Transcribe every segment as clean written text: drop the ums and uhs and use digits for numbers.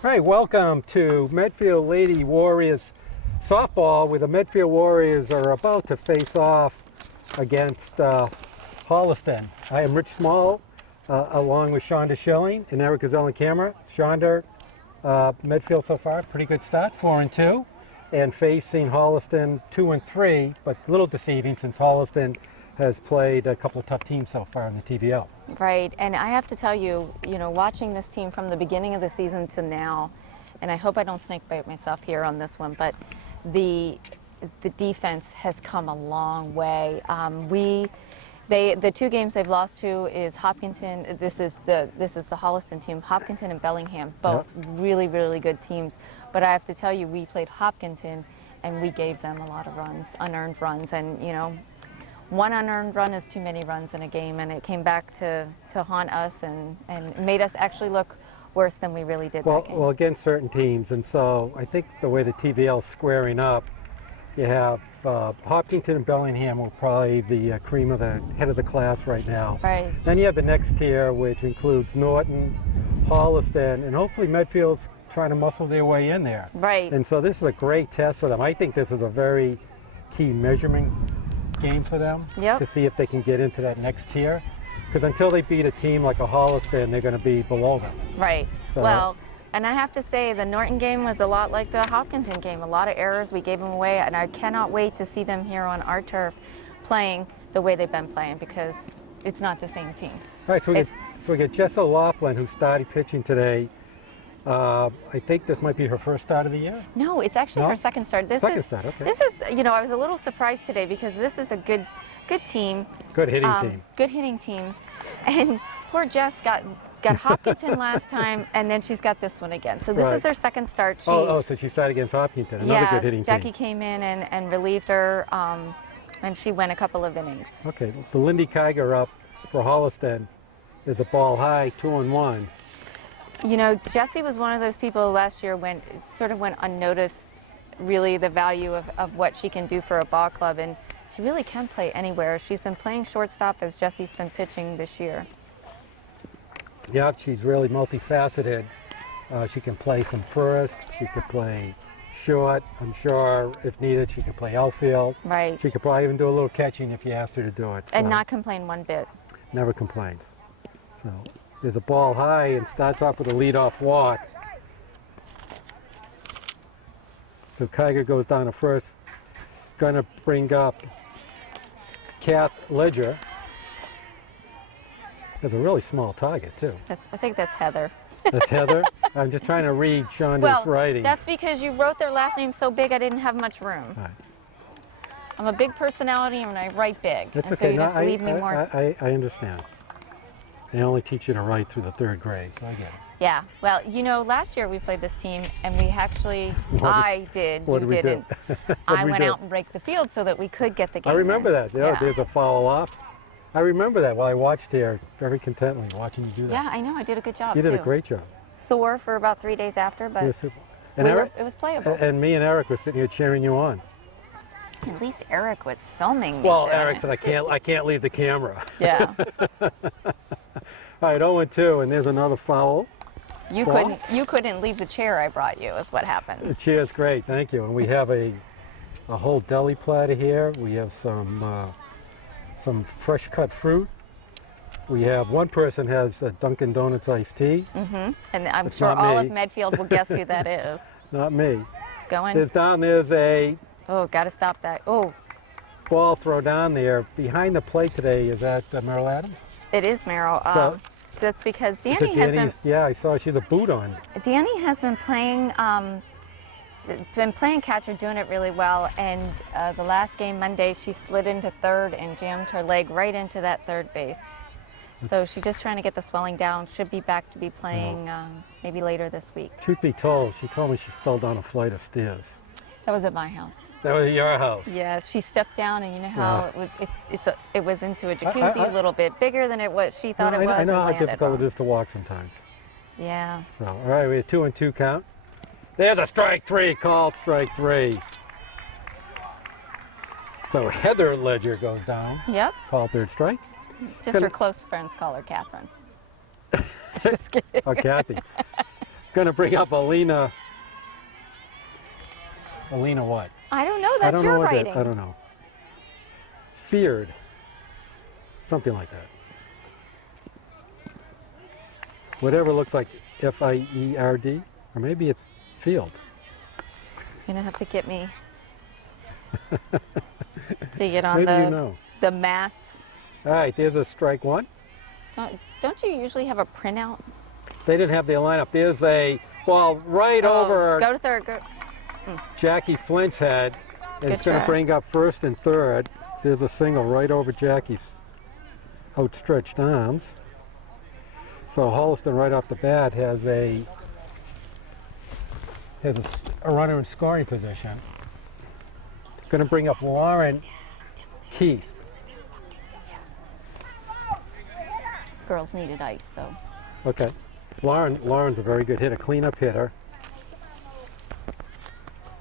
Right, welcome to Medfield Lady Warriors softball, where the Medfield Warriors are about to face off against Holliston. I am Rich Small, along with Shonda Schilling and Eric Gazelle on camera. Shonda, Medfield so far, pretty good start, 4-2, and facing Holliston 2-3, but a little deceiving since Holliston has played a couple of tough teams so far in the TVL. Right, and I have to tell you, watching this team from the beginning of the season to now, and I hope I don't snake bite myself here on this one, but the defense has come a long way. The two games they've lost to is Hopkinton. This is the Holliston team. Hopkinton and Bellingham, both really, really good teams. But I have to tell you, we played Hopkinton, and we gave them a lot of runs, unearned runs, and one unearned run is too many runs in a game, and it came back to haunt us and made us actually look worse than we really did that game. Well, against certain teams, and so I think the way the TVL is squaring up, you have Hopkinton and Bellingham will probably the cream of the head of the class right now. Right. Then you have the next tier, which includes Norton, Holliston, and hopefully Medfield's trying to muscle their way in there. Right. And so this is a great test for them. I think this is a very key measurement game for them to see if they can get into that next tier, because until they beat a team like a Holliston, they're going to be below them. Right. So, well, and I have to say the Norton game was a lot like the Hopkinton game. A lot of errors, we gave them away, and I cannot wait to see them here on our turf playing the way they've been playing, because it's not the same team. Right, so we get Jessa Laughlin, who started pitching today. I think this might be her first start of the year. No, it's actually her second start. Second start, okay. This is, I was a little surprised today because this is a good team. Good hitting team. Good hitting team. And poor Jess got Hopkinton last time, and then she's got this one again. So this is her second start. So she started against Hopkinton, another good hitting team. Jackie came in and relieved her, and she went a couple of innings. Okay, so Lindy Kiger up for Holliston is a ball high, 2-1. Jessie was one of those people last year when it sort of went unnoticed, really, the value of what she can do for a ball club, and she really can play anywhere. She's been playing shortstop as Jessie's been pitching this year. Yeah, she's really multifaceted. She can play some first, she could play short. I'm sure if needed she could play outfield. Right. She could probably even do a little catching if you asked her to do it. And not complain one bit. Never complains. So there's a ball high and starts off with a leadoff walk. So Kiger goes down to first. Gonna bring up Kath Ledger. There's a really small target too. I think that's Heather. That's Heather? I'm just trying to read Shonda's writing. That's because you wrote their last name so big I didn't have much room. Right. I'm a big personality and I write big. That's and okay. So you'd have to leave me more. I understand. They only teach you to write through the 3rd grade, so I get it. Yeah. Well, last year we played this team and we actually, I did, what you did didn't. I went out and raked the field so that we could get the game. I remember in. that. Yeah, there's a foul off. I remember that while I watched here very contently, watching you do that. Yeah, I know. I did a good job. You did too. a great job. Sore for about 3 days after, but and it was playable. And me and Eric were sitting here cheering you on. At least Eric was filming me. Well, Eric said, I can't leave the camera. Yeah. All right, 0-2, and there's another foul. You couldn't leave the chair I brought you, is what happened. The chair's great, thank you. And we have a whole deli platter here. We have some fresh cut fruit. We have one person has a Dunkin' Donuts iced tea. Mm-hmm. And I'm sure all of Medfield will guess who that is. Not me. It's going. There's a. Oh, got to stop that. Oh. Ball throw down there. Behind the plate today, is that Merrill Adams? It is Merrill. So, that's because Danny has been. Yeah, I saw she's a boot on. Danny has been playing catcher, doing it really well, and the last game Monday she slid into 3rd and jammed her leg right into that 3rd base. So she's just trying to get the swelling down. Should be back to be playing maybe later this week. Truth be told, she told me she fell down a flight of stairs. That was at my house. That was at your house. Yeah, she stepped down, and you know how it was into a jacuzzi, a little bit bigger than she thought it was. I know how and difficult it is to walk sometimes. Yeah. So, all right, we have 2-2 count. There's a strike 3 called, strike 3. So Heather Ledger goes down. Yep. Called 3rd strike. Just her close friends call her Catherine. Just kidding. Oh, Kathy. going to bring up Alina. Alina what? I don't know. I That's don't your know what writing. I don't know. Feared. Something like that. Whatever looks like F-I-E-R-D, or maybe it's field. You're gonna have to get me to get on Maybe the you know. the mass. All right, there's a strike one. Don't you usually have a printout? They didn't have the lineup. There's a ball right Oh, over Go to third. Go. Jackie Flint's head. And Good it's going to try. bring up first and third. So there's a single right over Jackie's outstretched arms. So Holliston right off the bat has a runner in scoring position. It's going to bring up Lauren Keith. Girls needed ice, so. Okay. Lauren's a very good hitter, cleanup hitter.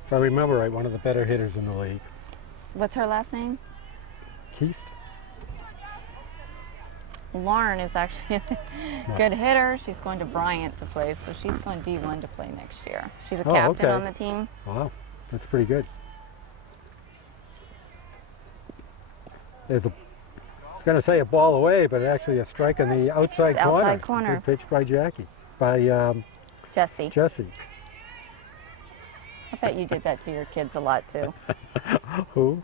If I remember right, one of the better hitters in the league. What's her last name? Keith? Lauren is actually a good hitter. She's going to Bryant to play, so she's going D1 to play next year. She's a captain okay. on the team. Wow, that's pretty good. There's a, I was going to say a ball away, but actually a strike in the outside corner. Outside corner. Good pitch by Jackie, by Jessie. Jessie. I bet you did that to your kids a lot too. Who?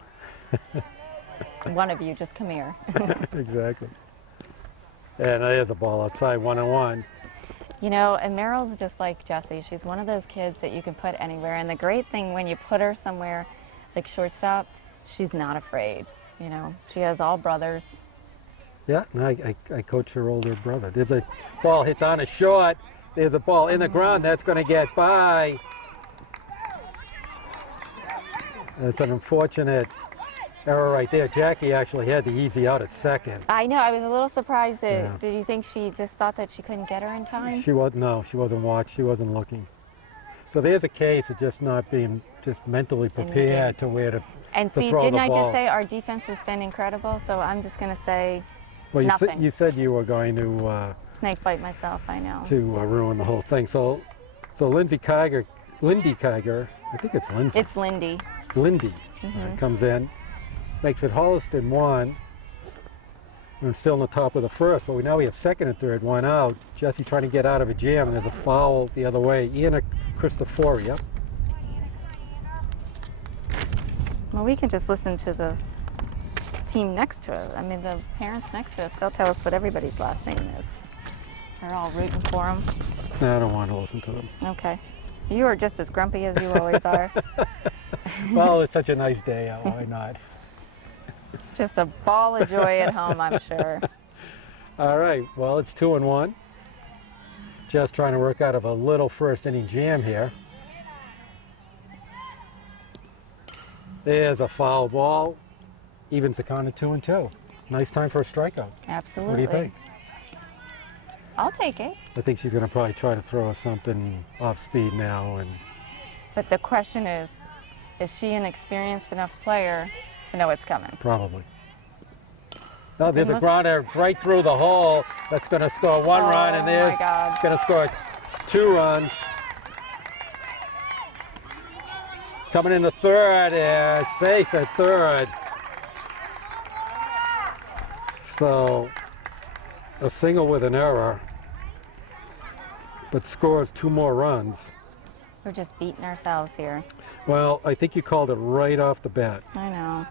One of you, just come here. Exactly. And there's a ball outside, 1-1. You know, and Meryl's just like Jessie. She's one of those kids that you can put anywhere. And the great thing when you put her somewhere like shortstop, she's not afraid. You know, she has all brothers. Yeah, no, I coach her older brother. There's a ball hit on a short. There's a ball in the ground that's going to get by. It's an unfortunate error right there. Jackie actually had the easy out at second. I know, I was a little surprised. Yeah. Did you think she just thought that she couldn't get her in time? She wasn't watched. She wasn't looking. So there's a case of just not being just mentally prepared to where to And to see, throw didn't the I ball. just say our defense has been incredible? So I'm just going to say Well, nothing. you said you were going to Snake bite myself, I know. ruin the whole thing. So Lindy Kiger, I think it's Lindsay. It's Lindy. Lindy comes in, makes it Holliston 1. We're still in the top of the first, but now we have second and third, 1 out. Jesse trying to get out of a jam, and there's a foul the other way. Ian Cristofori, yep. Well, we can just listen to the team next to us. I mean, the parents next to us, they'll tell us what everybody's last name is. They're all rooting for them. No, I don't want to listen to them. Okay. You are just as grumpy as you always are. Well, it's such a nice day out, why not? Just a ball of joy at home, I'm sure. All right, well, it's 2-1. Just trying to work out of a little first inning jam here. There's a foul ball. Evens the count at 2-2. Nice time for a strikeout. Absolutely. What do you think? I'll take it. I think she's going to probably try to throw us something off speed now. But the question is she an experienced enough player to know it's coming? Probably. Oh, there's a grounder right through the hole. That's going to score 1 run, and there's going to score 2 runs. Coming into third, and safe at third. So a single with an error, but scores 2 more runs. We're just beating ourselves here. Well, I think you called it right off the bat. I know.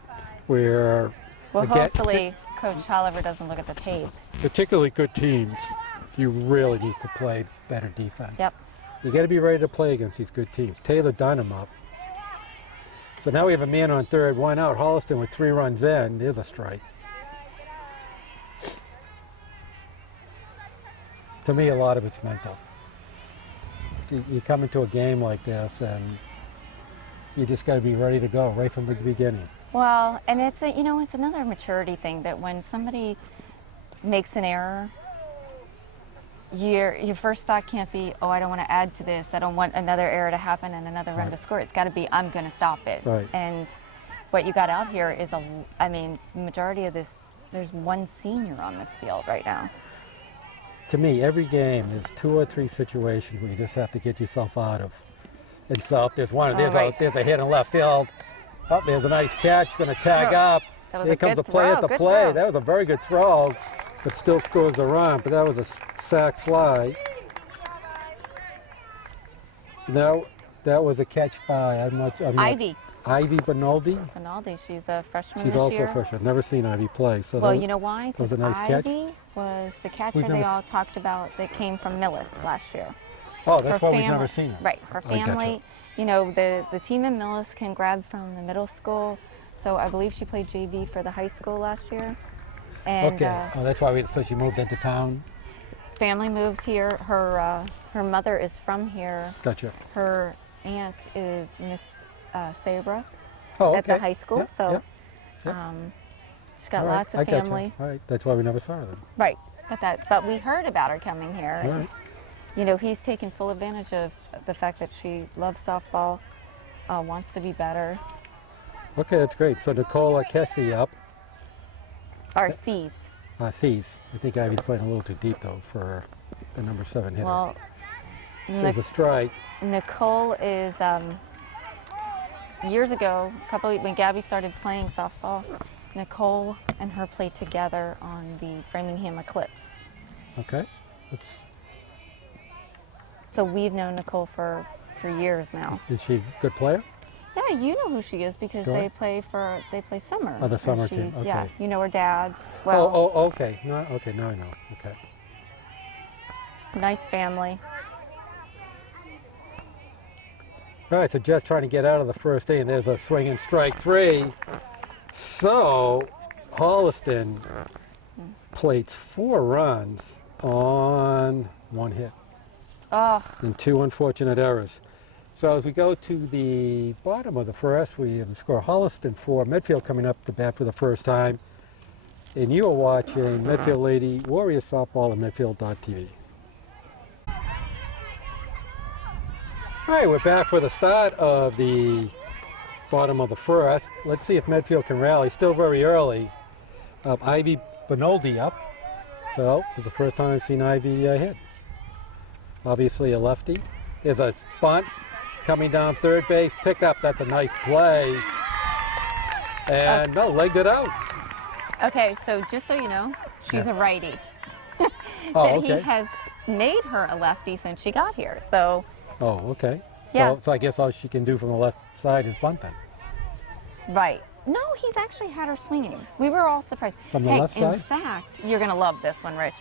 Where, Well, again, hopefully Coach Tolliver doesn't look at the tape. particularly good teams, you really need to play better defense. Yep. You got to be ready to play against these good teams. Taylor done them up. So now we have a man on third, 1 out. Holliston with 3 runs in. There's a strike. To me, a lot of it's mental. You come into a game like this, and you just got to be ready to go right from the beginning. Well, and it's it's another maturity thing that when somebody makes an error, your first thought can't be, oh, I don't want to add to this. I don't want another error to happen and another run to score. It's got to be, I'm going to stop it. Right. And what you got out here is majority of this, there's 1 senior on this field right now. to me, every game, there's 2 or 3 situations where you just have to get yourself out of. And so if there's one, there's a hit in left field. Oh, there's a nice catch, going to tag up. Here comes the play at the play. That was a very good throw, but still scores a run. But that was a sac fly. No, that was a catch by, I'm not Ivy. Ivy Benoldi. Benoldi, she's a freshman She's this also year. a freshman. I've never seen Ivy play. So Well, you know why? That was a Because nice catch. Ivy was the catcher they all talked about that came from Millis last year. Oh, that's why we've never seen her. Right, her family. You know, the team in Millis can grab from the middle school. So I believe she played JV for the high school last year. And, okay. Oh, that's why so she moved into town. Family moved here. Her mother is from here. Gotcha. Her aunt is Miss Sabra at the high school. Yep. She's got lots of family. All right. That's why we never saw her then. Right. But we heard about her coming here. All And, right. you know, he's taken full advantage of the fact that she loves softball, wants to be better. Okay, that's great. So Nicola Kessie up. Or C's. C's. I think Ivy's playing a little too deep though for the number 7 hitter. Well, There's a strike. Nicole is years ago, when Gabby started playing softball, Nicole and her played together on the Framingham Eclipse. Okay. So we've known Nicole for years now. Is she a good player? Yeah, you know who she is because Do I? they play summer. Oh, the summer And team. Okay. Yeah, you know her dad. Well, okay. No, okay, now I know. Okay. nice family. All right, so just trying to get out of the first inning. There's a swing and strike 3. So Holliston plates 4 runs on 1 hit Oh, and 2 unfortunate errors. So as we go to the bottom of the first, we have the score Holliston 4, Medfield coming up to bat for the first time. And you are watching Medfield Lady Warriors Softball on Medfield.tv. All right, we're back for the start of the bottom of the first. Let's see if Medfield can rally. Still very early. Ivy Benoldi up. So this is the first time I've seen Ivy hit. Obviously a lefty. There's a bunt coming down third base, picked up. That's a nice play. And no, legged it out. okay. So just so you know, she's a righty. Oh, He okay. has made her a lefty since she got here. So Oh, okay. Yeah. So I guess all she can do from the left side is bunt then. right. No, he's actually had her swinging. We were all surprised. From the Hey, left in side? fact, you're gonna love this one, Rich.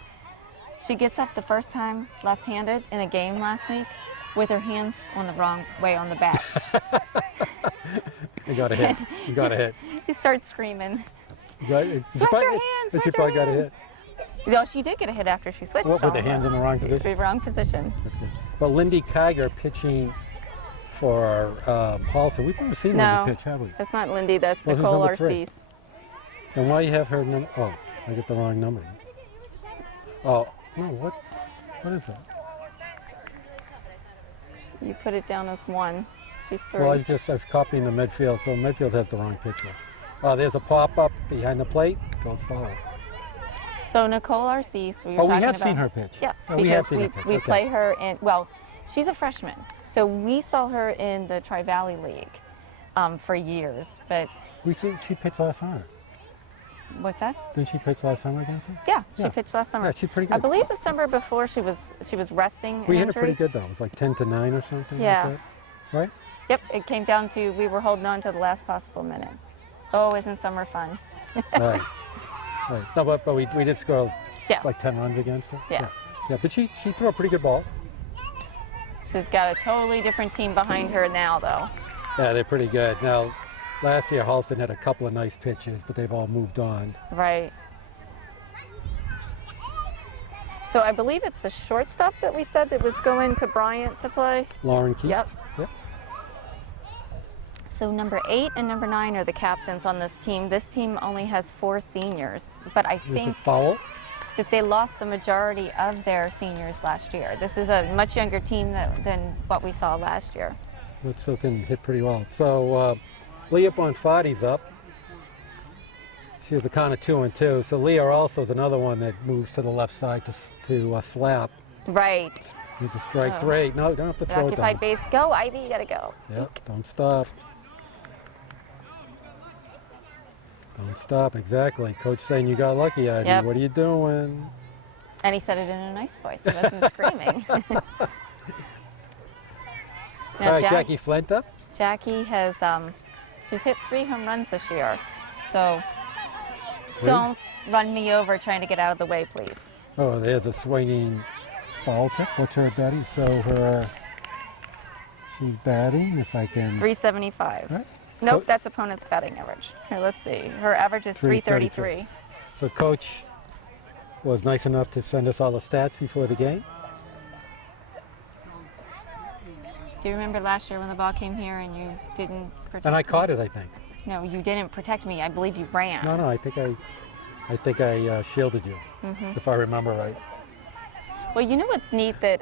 She gets up the first time left-handed in a game last week with her hands on the wrong way on the bat. You got a hit. You got a hit. You start screaming. Right? Switch your hands, And switch she your probably got a hands. hit. No, she did get a hit after she switched. What, with the though. hands in the wrong position? The wrong position. That's good. Well, Lindy Kiger pitching for Holliston. We've never seen No, Lindy pitch, have we? that's not Lindy. That's Well, who's Nicole number 3? Arcese. And why you have her number? Oh, I get the wrong number. Oh, no, what is that? You put it down as 1. She's 3. Well, I was copying the Medfield, so Medfield has the wrong pitcher. There's a pop-up behind the plate, goes foul. So Nicole Arcese, we were Oh, we talking have about. seen her pitch. Yes, Oh, we have because seen her pitch. we Okay. play her in. Well, she's a freshman, so we saw her in the Tri-Valley League for years. But She pitched last summer. what's that? Didn't she pitch last summer against us? Yeah, she Yeah. pitched last summer. Yeah, she's pretty I good. believe the summer before she was resting. We an hit her injury. pretty good though. It was like 10-9 or something Yeah. like that. Right? Yep, it came down to we were holding on to the last possible minute. Oh, isn't summer fun? Right. Right. No, but we did score Yeah. like 10 runs against her. Yeah. Yeah, but she threw a pretty good ball. She's got a totally different team behind her now, though. Yeah, they're pretty good. Now, last year Holliston had a couple of nice pitches, but they've all moved on. Right. So I believe it's the shortstop that we said that was going to Bryant to play. Lauren Keith. Yep. Yep. So number 8 and number 9 are the captains on this team. This team only has 4 seniors, but I There's a think foul. that they lost the majority of their seniors last year. This is a much younger team than what we saw last year. But still can hit pretty well. So Leah Bonfati's up. She has a count of 2-2. So Leah also is another one that moves to the left side to slap. Right. She's a strike 3. No, you don't have to throw it down. Occupied base. Go, Ivy. You got to go. Yep, don't stop. Don't stop, exactly. Coach saying you got lucky, Ivy. Yep. What are you doing? And he said it in a nice voice. He wasn't screaming. Now, All right, Jackie Flint up. Jackie has, she's hit 3 home runs this year. So 3? don't run me over trying to get out of the way, please. Oh, there's a swinging foul tip. What's her batting? So she's batting, if I can. 375. Right. Nope, that's opponent's batting average. Here, let's see. Her average is 333. So Coach was nice enough to send us all the stats before the game. Do you remember last year when the ball came here and you didn't protect And I me? caught it, I think. No, you didn't protect me. I believe you ran. No, I think I shielded you, if I remember right. Well, you know what's neat that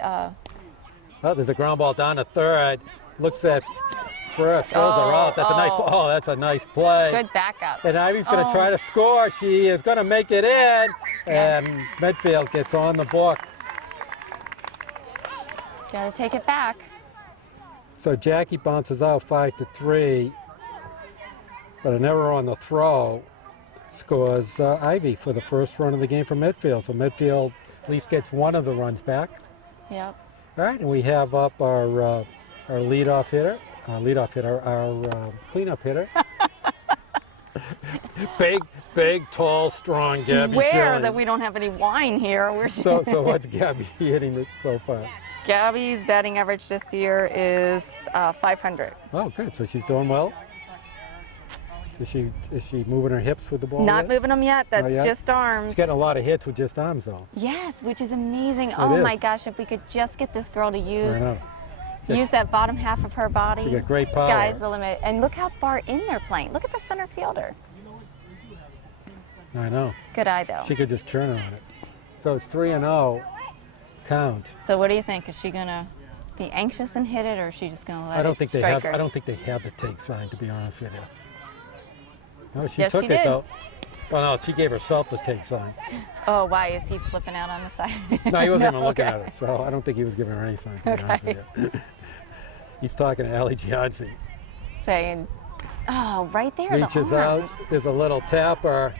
Oh, there's a ground ball down to third. Looks at first, throws her out. That's a nice. Oh, that's a nice play. good backup. And Ivy's going to try to score. She is going to make it in, and Medfield gets on the book. Got to take it back. So Jackie bounces out 5-3, but an error on the throw scores Ivy for the first run of the game for Medfield. So Medfield at least gets one of the runs back. Yep. All right, and we have up our leadoff hitter, our cleanup hitter. big, tall, strong Gabby Swear Shirley. that we don't have any wine here. So what's Gabby hitting it so far? Gabby's batting average this year is 500. Oh, good. So she's doing well. Is she moving her hips with the ball? Not yet? moving them yet. That's yet? just arms. She's getting a lot of hits with just arms, though. Yes, which is amazing. It Oh my is. gosh, if we could just get this girl to use I know. that bottom half of her body. She got great power. Sky's the limit. And look how far in they're playing. Look at the center fielder. I know. Good eye though. She could just turn on it. So it's 3-0 count. So what do you think? Is she gonna be anxious and hit it, or is she just gonna let I don't it think they strike have. her? I don't think they have the take sign, to be honest with you. No, she Yes, took she it did. though. Well, no, she gave herself the take sign. Oh, why is he flipping out on the side? No, he wasn't even looking okay. at her, so I don't think he was giving her any sign. To be honest with you. He's talking to Allie Gianci. Saying, oh, right there. Reaches the out. arms. There's a little tapper,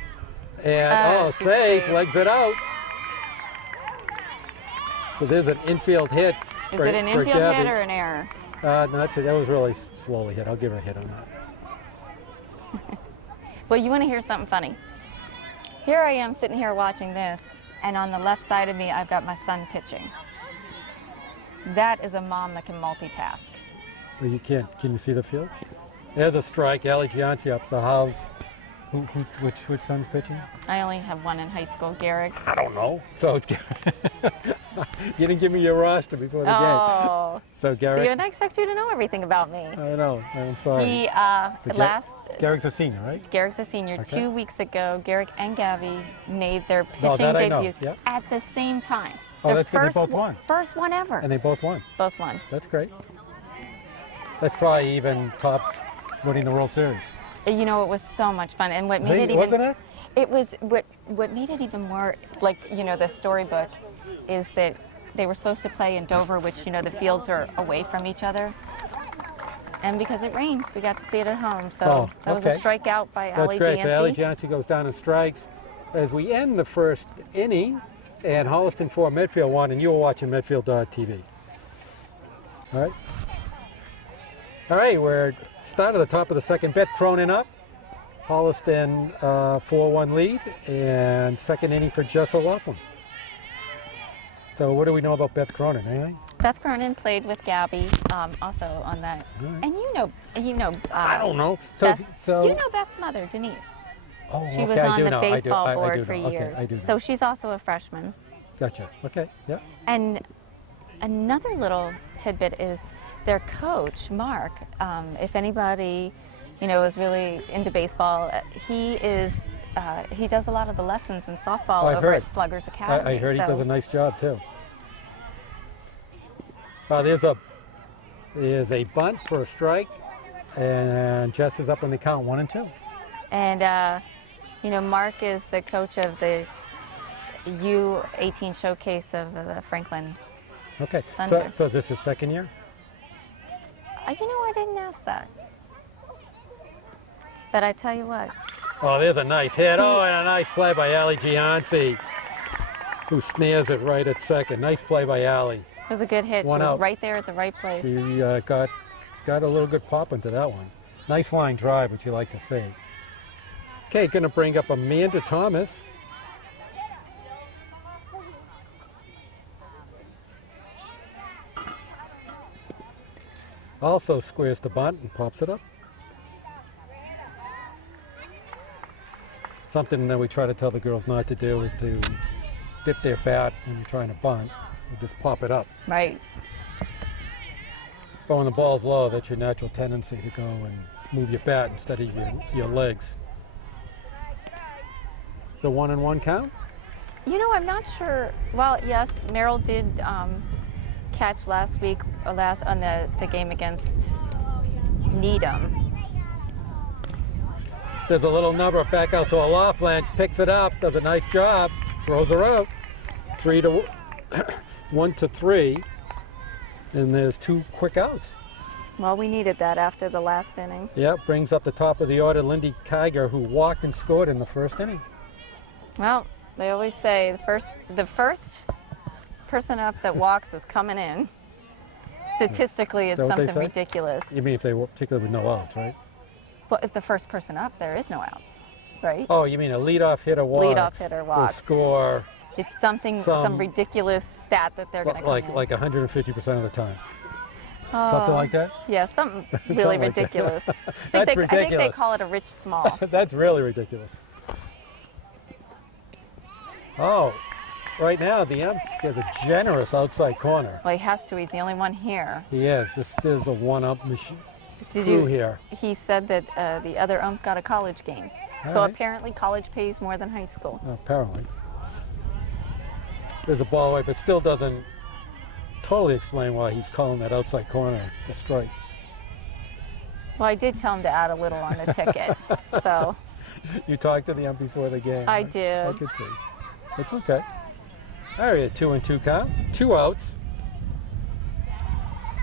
and she's safe. safe. Legs it out. So there's an infield hit. Is it an infield hit or an error? No, that's it. That was really slowly hit. I'll give her a hit on that. Well, you want to hear something funny? Here I am sitting here watching this, and on the left side of me, I've got my son pitching. That is a mom that can multitask. Well, you can't. Can you see the field? There's a strike. Allie Gianci up. So how's which son's pitching? I only have one in high school, Garrick. I don't know. So it's you didn't give me your roster before the game. Oh, So Garrick. see, and I expect you to know everything about me. I know. I'm sorry. He So Garrick's a senior, right? Garrick's a senior. Okay. 2 weeks ago, Garrick and Gabby made their No, pitching that I know. debut Yep. at the same time. Oh, Their that's good. They first both won. First one ever. And they both won. Both won. That's great. That's probably even tops winning the World Series. You know, it was so much fun, and what made it even Wasn't it? It was what made it even more like, you know, the storybook is that they were supposed to play in Dover, which, you know, the fields are away from each other. And because it rained, we got to see it at home. So that was a okay. strikeout by That's Allie great. So Allie Gianci. Gianci goes down and strikes as we end the first inning, and Holliston 4, Medfield 1, and you were watching Medfield.tv. All right. All right, we're start at the top of the second. Beth Cronin up. Holliston 4-1 lead, and second inning for Jess O'Loughlin. So what do we know about Beth Cronin? Anything? Beth Cronin played with Gabby also on that. Right. And you know. I don't know. Beth, you know Beth's mother, Denise. Oh, She okay, was I on do the know. baseball I board do for know. years. Okay, I do know. So she's also a freshman. Gotcha. Okay. Yeah. And another little tidbit is their coach, Mark. If anybody, you know, is really into baseball, he does a lot of the lessons in softball I've over heard. at Sluggers Academy. I heard he so does a nice job too. There's a bunt for a strike, and Jess is up on the count 1-2. And You know, Mark is the coach of the U18 showcase of the Franklin. Okay. Thunder. So is this his second year? You know, I didn't ask that. But I tell you what. Oh, there's a nice hit. Oh, and a nice play by Ali Gianci, who snares it right at second. Nice play by Ali. It was a good hit. One She was out. right there at the right place. She got a little good pop into that one. Nice line drive, which you like to see. Okay, going to bring up Amanda Thomas. Also squares the bunt and pops it up. Something that we try to tell the girls not to do is to dip their bat when you're trying to bunt and just pop it up. Right. But when the ball's low, that's your natural tendency to go and move your bat instead of your legs. So 1-1 count? You know, I'm not sure. Well, yes, Merrill did catch last week, on the game against Needham. There's a little number back out to a Laughlin, picks it up, does a nice job, throws her out. 1-3, and there's 2 quick outs. Well, we needed that after the last inning. Yep, brings up the top of the order Lindy Kiger, who walked and scored in the first inning. Well, they always say the first person up that walks is coming in. Statistically, it's that what they something say? ridiculous. You mean if they were particularly with no outs, right? Well, if the first person up, there is no outs, right? Oh, you mean a leadoff hitter walks? Leadoff hitter Will walks. score It's some ridiculous stat that they're going to come in. like 150% of the time. Oh, Something like that? Yeah, something really Something like that. ridiculous. That's I think they ridiculous. call it a rich small. That's really ridiculous. Oh, right now the ump has a generous outside corner. Well, he has to. He's the only one here. He is. This is a one-up machine. Did Crew you? here. He said that the other ump got a college game. All So right. apparently college pays more than high school. Apparently. There's a ball away, but still doesn't totally explain why he's calling that outside corner a strike. Well, I did tell him to add a little on the ticket. So You talked to the ump before the game. I right? did. I could see. It's okay. All right, 2-2 count, 2 outs.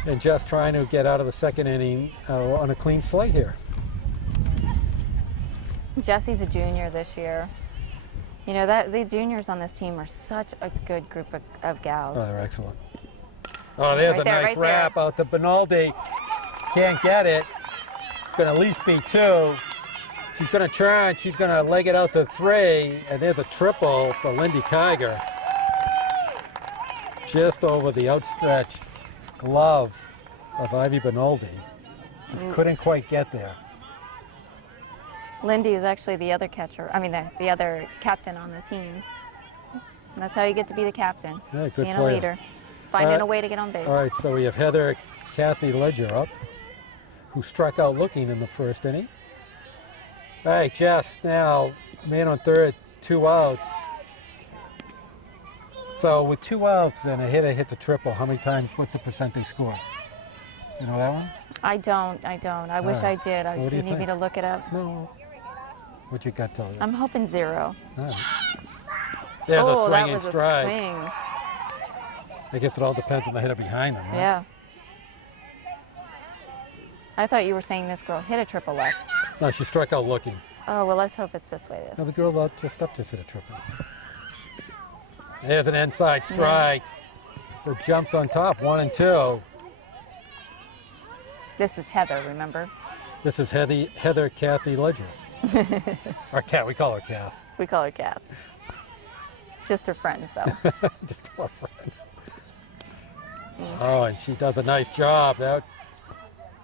And just trying to get out of the second inning on a clean slate here. Jesse's a junior this year. You know, that the juniors on this team are such a good group of gals. Oh, they're excellent. Oh, there's Right a there, nice right wrap there. out to Benaldi. Can't get it. It's going to at least be 2. She's going to turn. She's going to leg it out to 3. And there's a triple for Lindy Kiger. Just over the outstretched glove of Ivy Benaldi. Just couldn't quite get there. Lindy is actually the other catcher. I mean, the other captain on the team. And that's how you get to be the captain. Yeah, good being player. a leader, finding right. a way to get on base. All right, so we have Heather Kathy Ledger up, who struck out looking in the first inning. All right, Jess now, man on third, 2 outs. So with 2 outs and a hitter hits a triple, how many times, what's the percent they score? You know that one? I don't. I wish right. I did. What Do do you you need me think? to look it up? No. What's your gut tell you? I'm hoping 0. All right. There's a Oh, that swinging was a strike. swing. I guess it all depends on the hitter behind them, right? Yeah. I thought you were saying this girl hit a triple less. No, she struck out looking. Oh, well, let's hope it's this way. No, the girl out just up just hit a triple. There's an inside strike. So jumps on top, 1 and 2. This is Heather, remember? This is Heather Kathy Ledger. Or Cat, we call her Kath. We call her Kath. Just her friends, though. Just our friends. Oh, and she does a nice job. That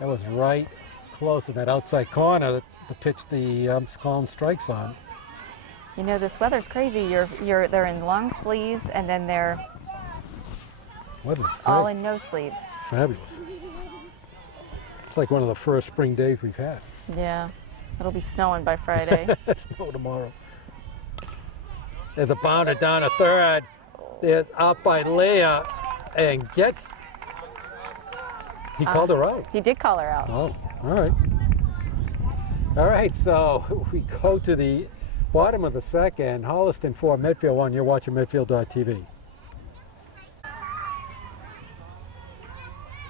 was right close in that outside corner. The pitch the calling strikes on. You know, this weather's crazy. They're in long sleeves, and then they're Weather's all great. in no sleeves. It's fabulous. It's like one of the first spring days we've had. Yeah, it'll be snowing by Friday. Snow tomorrow. There's a bounder down to third. There's up by Leah and gets. He called her out. He did call her out. Oh, all right. All right, so we go to the Bottom of the second, Holliston 4, Medfield 1. You're watching Medfield.tv.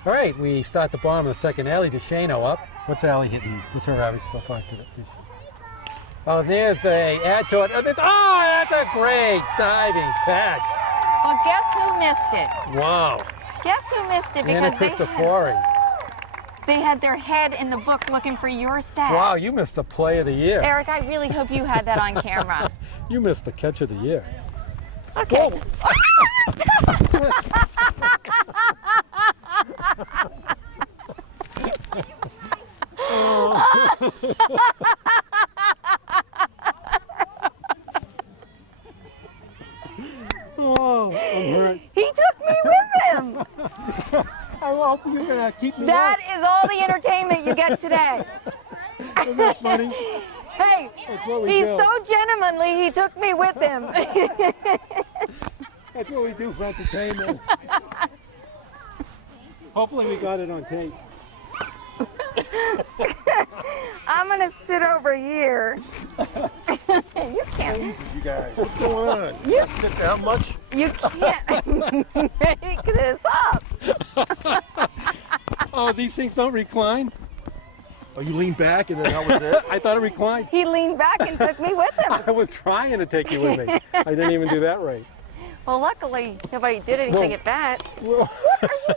All right, we start the bottom of the second. Allie DeShano up. What's Allie hitting? What's her average so far today? Oh, there's a add to it. Oh, that's a great diving catch. Well, guess who missed it? Wow. Guess who missed it? Anna Because Cristofori. they had their head in the book looking for your stat. Wow, you missed the play of the year. Eric, I really hope you had that on camera. You missed the catch of the year. Okay. Oh, I'm hurt. He took me with him. How often you gonna keep me That is all the entertainment you get today. up? Isn't that funny? Hey, That's what we he's do. so gentlemanly, he took me with him. That's what we do for entertainment. Hopefully we got it on tape. I'm gonna sit over here. You can't. Jesus, you guys, what's going on? You- Sit down much? You can't make this up. Oh, these things don't recline? Oh, you lean back and then that was it? I thought it reclined. He leaned back and took me with him. I was trying to take you with me. I didn't even do that right. Well, luckily, nobody did anything at that. Well, What are you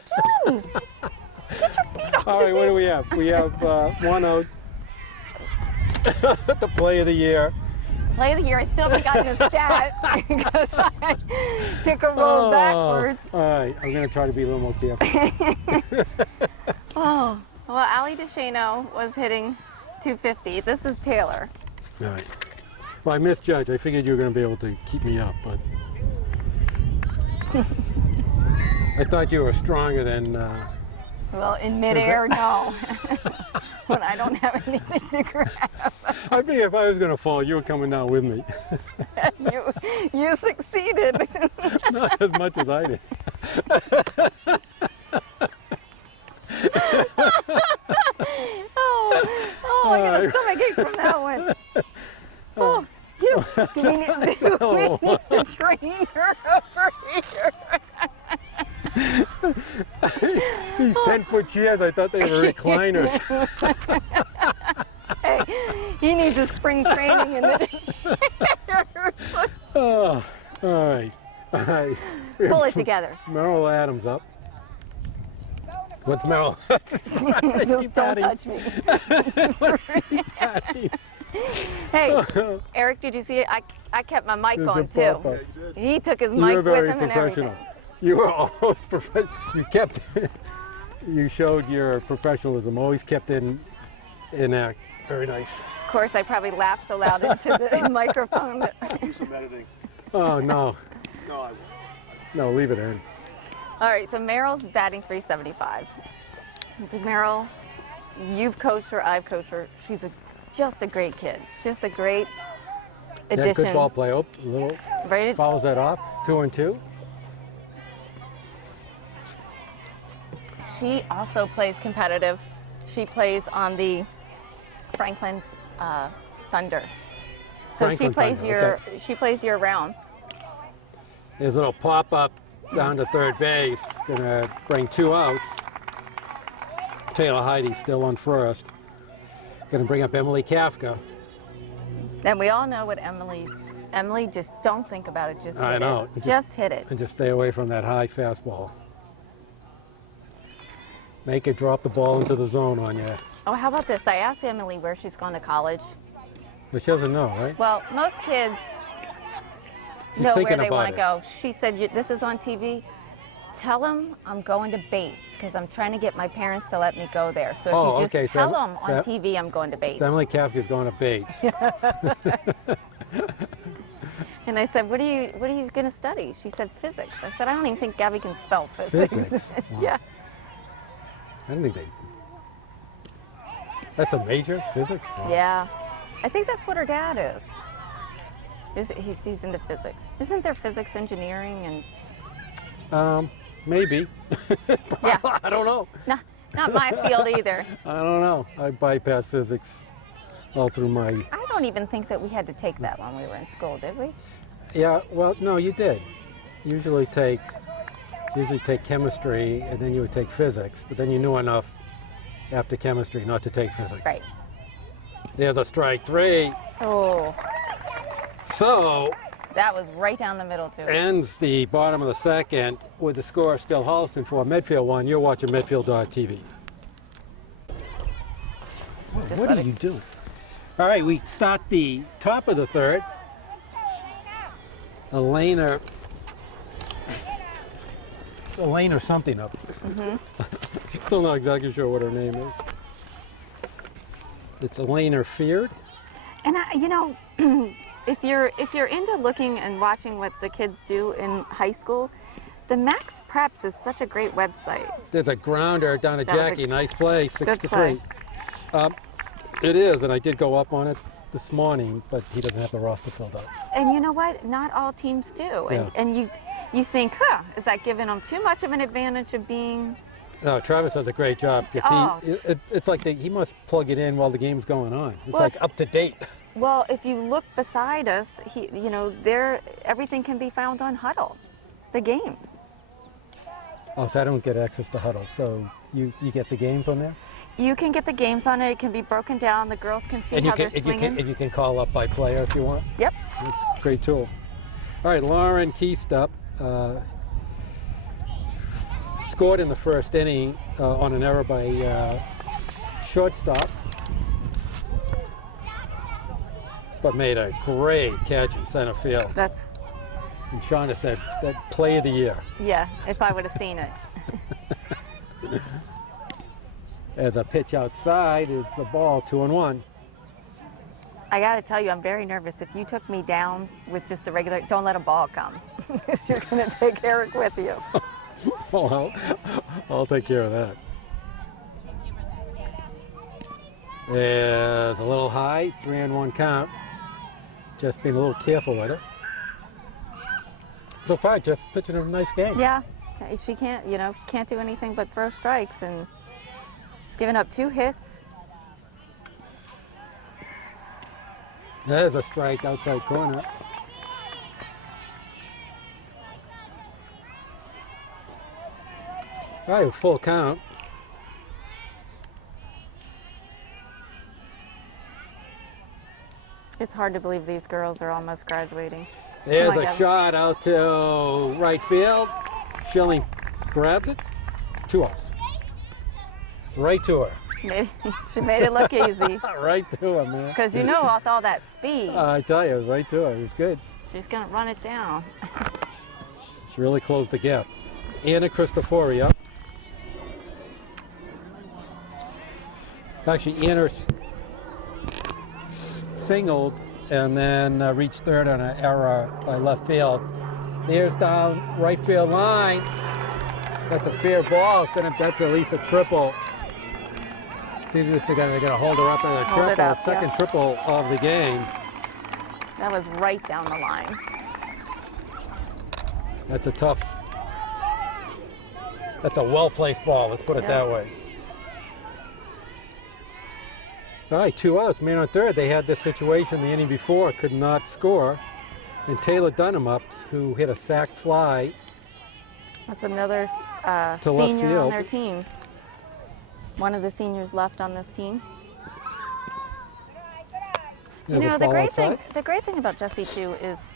doing? Get your feet off all right, what do we have? We have one out. The play of the year. Play of the year, I still haven't gotten a stat because I took a roll backwards. All right, I'm going to try to be a little more careful. Oh, well, Allie DeShano was hitting 250. This is Taylor. All right. Well, I misjudged. I figured you were going to be able to keep me up, but I thought you were stronger than. Well, in midair, no. When I don't have anything to grab. I figured if I was going to fall, you were coming down with me. You succeeded. Not as much as I did. Oh, I got a stomachache from that one. Oh, do we need to train her over here? These 10-foot chairs, I thought they were recliners. Hey, he needs a spring training in the Oh, all right. All right. Pull it together. Merrill Adams up. What's Merrill? Just don't touch me. Hey, Eric, did you see it? I kept my mic There's on a too. pop-up. He took his You mic were with very him and professional. everything. You were always professional. You kept. You showed your professionalism. Always kept in act. Very nice. Of course, I probably laughed so loud into the microphone. Do some editing. Oh no. No, I won't. No, leave it in. All right, so Meryl's batting 375. Meryl, you've coached her, I've coached her. She's just a great kid. Just a great Yeah, addition. good ball play. Oh, a little Right? follows that off. 2-2. She also plays competitive. She plays on the Franklin Thunder. So Franklin she plays Thunder, she plays year round. There's a little pop up down to third base. Gonna bring 2 outs. Taylor Heidi still on first. Gonna bring up Emily Kafka. And we all know what Emily, just don't think about it, just hit I know. it. Just hit it. And just stay away from that high fastball. Make her drop the ball into the zone on you. Oh, how about this? I asked Emily where she's gone to college. But she doesn't know, right? Well, most kids She's know where thinking they about want to it. go. She said, this is on TV. Tell them I'm going to Bates because I'm trying to get my parents to let me go there. So if Oh, you just okay, so tell them on so- TV I'm going to Bates. So Emily Kafka's going to Bates. And I said, what are you going to study? She said, physics. I said, I don't even think Gabby can spell physics. Physics? Wow. Yeah. I don't think they. That's a major, physics? Wow. Yeah. I think that's what her dad is. He's into physics. Isn't there physics engineering and Maybe. yeah. I don't know. Not my field either. I don't know. I bypass physics all through my. I don't even think that we had to take that when we were in school, did we? Yeah, well, no, you did. Usually take chemistry, and then you would take physics, but then you knew enough after chemistry not to take physics. Right. There's a strike 3. Oh, So that was right down the middle, too. ends the bottom of the second with the score still Holliston 4, Medfield 1. You're watching Medfield.tv. What are you doing? All right, we start the top of the third. Elena something up. Still not exactly sure what her name is. It's Elena Feared. And if you're into looking and watching what the kids do in high school, the Max Preps is such a great website. There's a grounder down to That was a Jackie. Nice play, 6 to play. 3. It is, and I did go up on it this morning, but he doesn't have the roster filled out. And you know what? Not all teams do. Yeah. And you think, is that giving them too much of an advantage of being? No, Travis does a great job. It's like he must plug it in while the game's going on. It's Well, like up to date. Well, if you look beside us, everything can be found on Huddle, the games. Oh, so I don't get access to Huddle. So you get the games on there? You can get the games on it. It can be broken down. The girls can see how they're swinging. And you can call up by player if you want. Yep. It's a great tool. All right, Lauren Keistup scored in the first inning on an error by shortstop, but made a great catch in center field. That's, And Shauna said that play of the year. yeah, if I would have seen it. As a pitch outside, it's a ball, 2-1. I got to tell you, I'm very nervous. If you took me down with just a regular, don't let a ball come. You're going to take Eric with you. Well, I'll take care of that. There's a little high, 3-1 count. Just being a little careful with her. So far, just pitching a nice game. Yeah, she can't, she can't do anything but throw strikes, and she's given up 2 hits. There's a strike outside corner. All right, full count. It's hard to believe these girls are almost graduating. There's Oh my a God. shot out to right field. Schilling grabs it. 2 outs. Right to her. She made it look easy. Right to her, man. Because with all that speed, I tell you, right to her. It was good. she's going to run it down. She really closed the gap. Anna Cristofori up. Actually, Anna singled and then reached third on an error by left field. Here's down right field line. That's a fair ball. That's at least a triple. See if they're gonna hold her up at a Hold it triple, up, second yeah. triple of the game. That was right down the line. That's a well-placed ball, let's put it Yeah. that way. All right, 2 outs, man on third. They had this situation the inning before, could not score. And Taylor Dunham up, who hit a sac fly. That's another To left senior on field. their team. One of the seniors left on this team. There's a The ball great outside. thing about Jessie too is,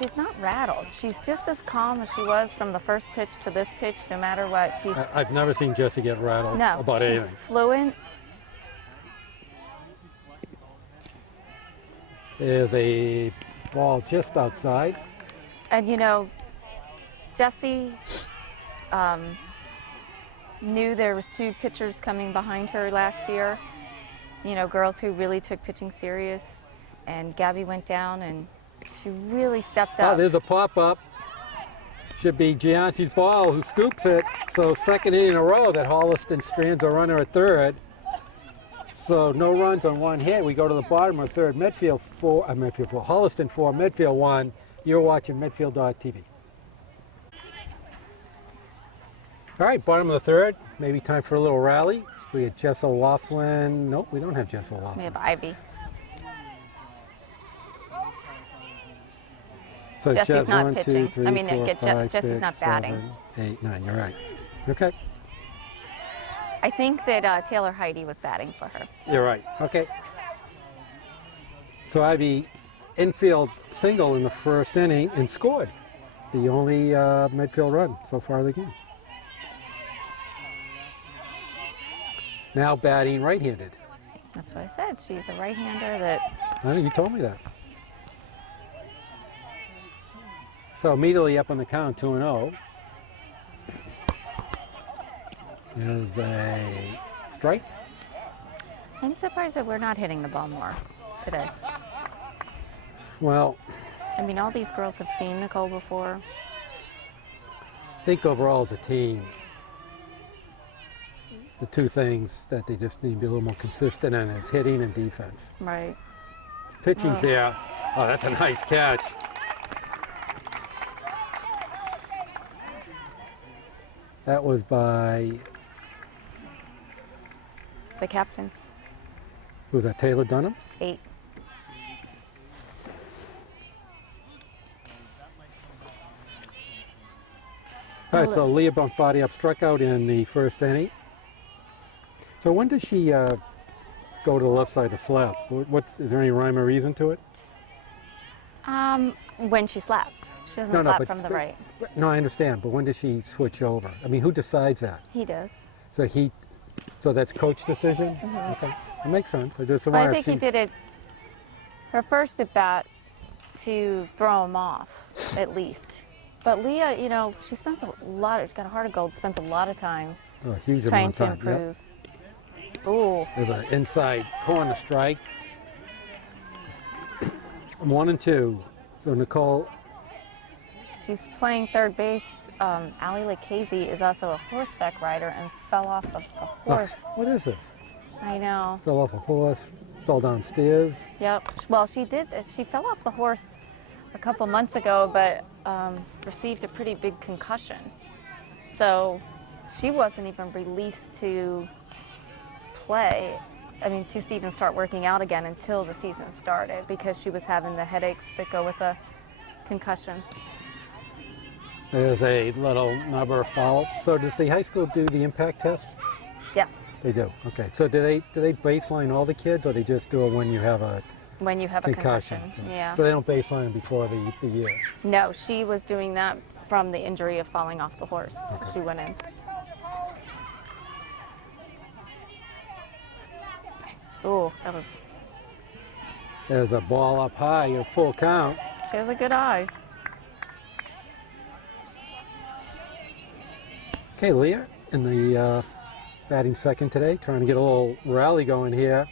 she's not rattled. She's just as calm as she was from the first pitch to this pitch, no matter what. I've never seen Jessie get rattled about she's anything. fluent. There's a ball just outside. And Jessie knew there was 2 pitchers coming behind her last year. Girls who really took pitching serious. And Gabby went down and she really stepped Oh, up. there's a pop-up. Should be Gianci's ball, who scoops it. So second inning in a row that Holliston strands a runner at third. So no runs on 1 hit. We go to the bottom of third. Medfield 4, Holliston 4, Medfield 1. You're watching Medfield.tv. All right, bottom of the third. Maybe time for a little rally. We had Jess O'Laughlin. Nope, we don't have Jess We O'Laughlin. have Ivy. So Jesse's Jess, not 1, 2, pitching. 3, I mean, 4, get 5, Jesse's 6, not batting. 7, 8, 9. You're right. Okay, I think that Taylor Heidi was batting for her. you're right. Okay. So Ivy infield single in the first inning and scored the only Medfield run so far of the game. Now batting right-handed. That's what I said. She's a right-hander that I know you told me that. So immediately up on the count, 2-0. Is a strike. I'm surprised that we're not hitting the ball more today. Well, I mean, all these girls have seen Nicole before. I think overall as a team, the two things that they just need to be a little more consistent in is hitting and defense. Right. Pitching's Oh. there. Oh, that's a nice catch. That was by, The captain. who's that, Taylor Dunham? 8. All right, so Leah Bonfatti up struck out in the first inning. So when does she go to the left side to slap? Is there any rhyme or reason to it? When she slaps. She doesn't No, slap but- from the but- right. No, I understand, but when does she switch over? I mean, who decides that? He does. So that's coach decision? Okay, that makes sense. I just But I wonder think if he she's, did it her first at bat to throw him off, at least. But Leah, you know, she spends a lot, she's got a heart of gold, spends a lot of time a huge trying amount to of time. Yep. improve. Ooh, There's an inside corner strike. 1-2. So Nicole, she's playing third base. Allie Lakasey is also a horseback rider and fell off of a horse. what is this? I know. Fell off a horse, fell downstairs. Yep. Well, she did. She fell off the horse a couple months ago, but received a pretty big concussion. So she wasn't even released to play. I mean, to even start working out again until the season started because she was having the headaches that go with a concussion. There's a little number foul. So does the high school do the impact test? Yes. They do. Okay. So do they baseline all the kids, or they just do it when you have a When you have a concussion? concussion. Yeah. So they don't baseline before the year. No, she was doing that from the injury of falling off the horse. Okay. She went in. Oh, that was. There's a ball up high, a full count. She has a good eye. Okay, Leah in the batting second today, trying to get a little rally going here.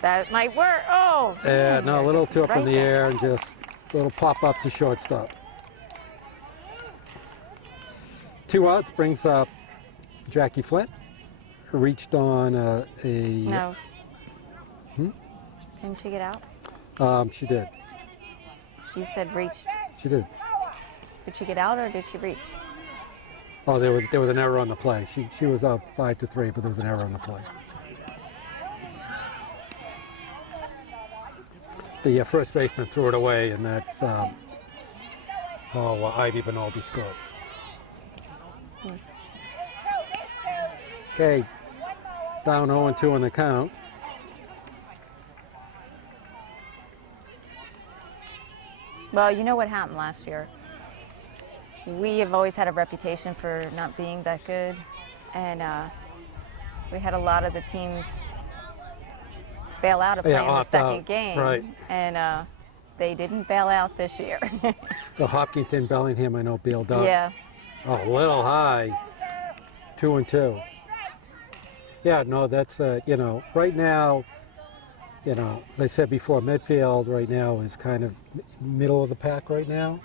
That might work. Oh. And no, a little too up in right the there. air and just a little pop up to shortstop. 2 outs brings up Jackie Flint, who reached on a. No. Didn't she get out? She did. You said reached. She did. Did she get out or did she reach? Oh, there was an error on the play. She was up 5-3, but there was an error on the play. The first baseman threw it away, and that's Ivy Benaldi scored. Okay, down 0-2 on the count. Well, you know what happened last year. We have always had a reputation for not being that good, and we had a lot of the teams bail out of Yeah, playing the opt second out, game, right. and they didn't bail out this year. So Hopkinton, Bellingham, I know bailed out. Yeah, Oh, a little high. 2-2. Yeah, no, that's right now. They said before, Medfield right now is kind of middle of the pack right now.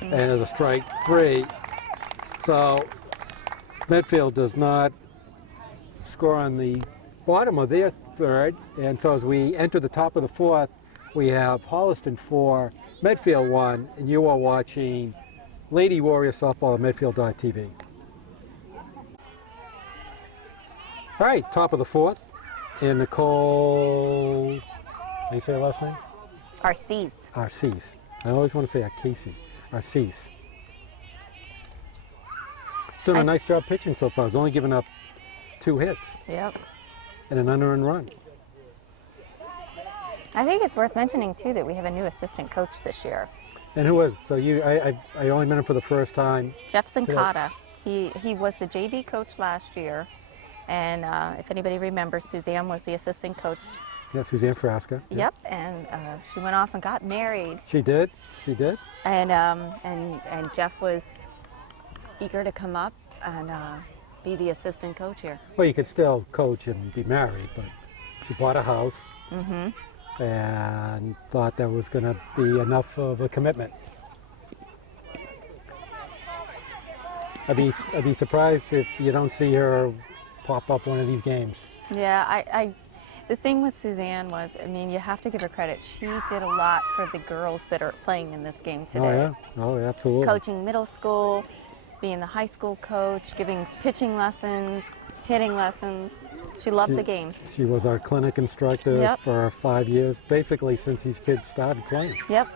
And there's a strike 3. So Medfield does not score on the bottom of their third. And so as we enter the top of the fourth, we have Holliston 4, Medfield 1, and you are watching Lady Warrior Softball at Medfield.tv. All right, top of the fourth. And Nicole, how do you say her last name? Arcees. Arcees. I always want to say Casey. Arcees. She's doing a nice job pitching so far. She's only given up 2 hits Yep. and an unearned run. I think it's worth mentioning too that we have a new assistant coach this year. And who is? So I only met him for the first time. Jeff Sincata. He was the JV coach last year, and if anybody remembers, Suzanne was the assistant coach. Yeah, Suzanne Frasca. Yep, and she went off and got married. She did. She did. And Jeff was eager to come up and be the assistant coach here. Well, you could still coach and be married, but she bought a house and thought that was going to be enough of a commitment. I'd be surprised if you don't see her pop up one of these games. Yeah, the thing with Suzanne was, I mean, you have to give her credit. She did a lot for the girls that are playing in this game today. Oh yeah, oh absolutely. Coaching middle school, being the high school coach, giving pitching lessons, hitting lessons. She loved the game. She was our clinic instructor for 5 years, basically since these kids started playing. Yep.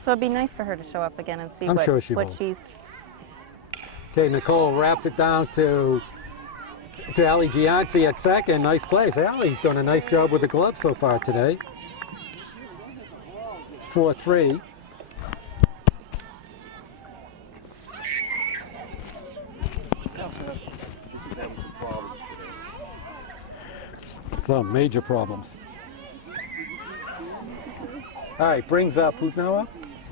So it'd be nice for her to show up again and see I'm what, sure she what will. she's. Okay, Nicole wraps it down to Ali Gianci at second. Nice play. Ali's done a nice job with the glove so far today. 4-3. Having some problems today. Some major problems. All right, brings up, who's now up?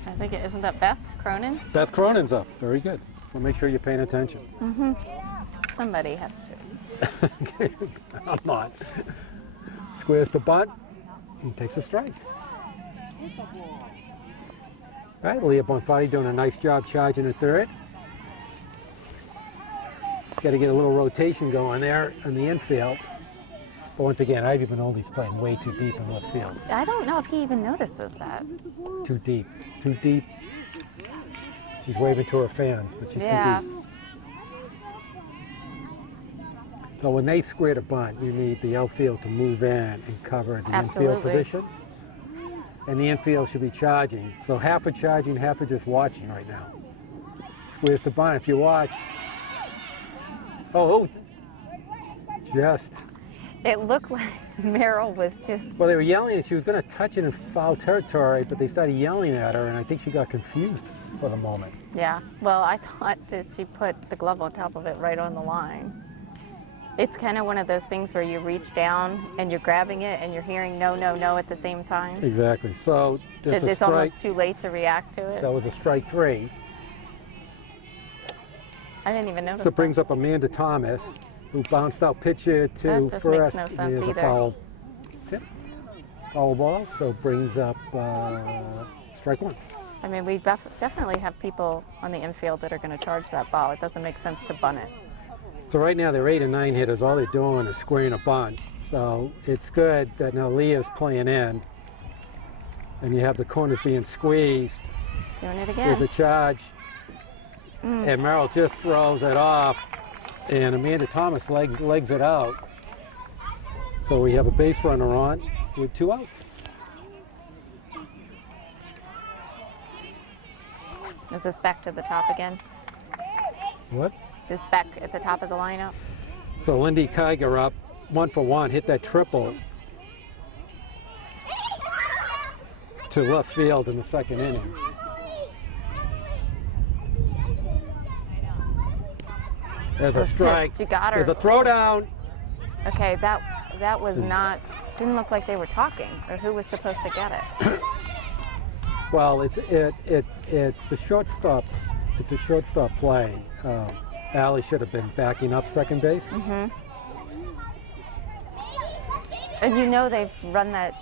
I think isn't that Beth Cronin? Beth Cronin's up. Very good. So make sure you're paying attention. Somebody has to. I'm not. Squares to bunt and takes a strike. All right, Leah Bonfatti doing a nice job charging at third. Got to get a little rotation going there in the infield. But once again, Ivy Benoldi's playing way too deep in left field. I don't know if he even notices that. Too deep. Too deep. She's waving to her fans, but she's too deep. So when they square the bunt, you need the outfield to move in and cover the infield positions. And the infield should be charging. So half are charging, half are just watching right now. Squares the bunt. If you watch, just. It looked like Merrill was just. Well, they were yelling and she was going to touch it in foul territory, but they started yelling at her, and I think she got confused for the moment. Yeah. Well, I thought that she put the glove on top of it right on the line. It's kind of one of those things where you reach down and you're grabbing it and you're hearing no, no, no at the same time. Exactly. So it's a it's strike. almost too late to react to it. So it was a strike 3. I didn't even notice. So it brings up Amanda Thomas, who bounced out pitcher to That just first. makes no and sense there's either. a foul tip. Foul ball. So it brings up strike 1. I mean, we definitely have people on the infield that are going to charge that ball. It doesn't make sense to bunt it. So right now they're 8 and 9 hitters. All they're doing is squaring a bunt. So it's good that now Leah's playing in, and you have the corners being squeezed. Doing it again. There's a charge, and Merrill just throws it off, and Amanda Thomas legs it out. So we have a base runner on with 2 outs. Is this back to the top again? What? This back at the top of the lineup? So Lindy Kiger up 1 for 1, hit that triple to left field in the second inning. There's a strike. She got her. There's a throwdown. Okay, that was not. Didn't look like they were talking, or who was supposed to get it. Well, it's a shortstop. It's a shortstop play. Allie should have been backing up second base. And you know they've run that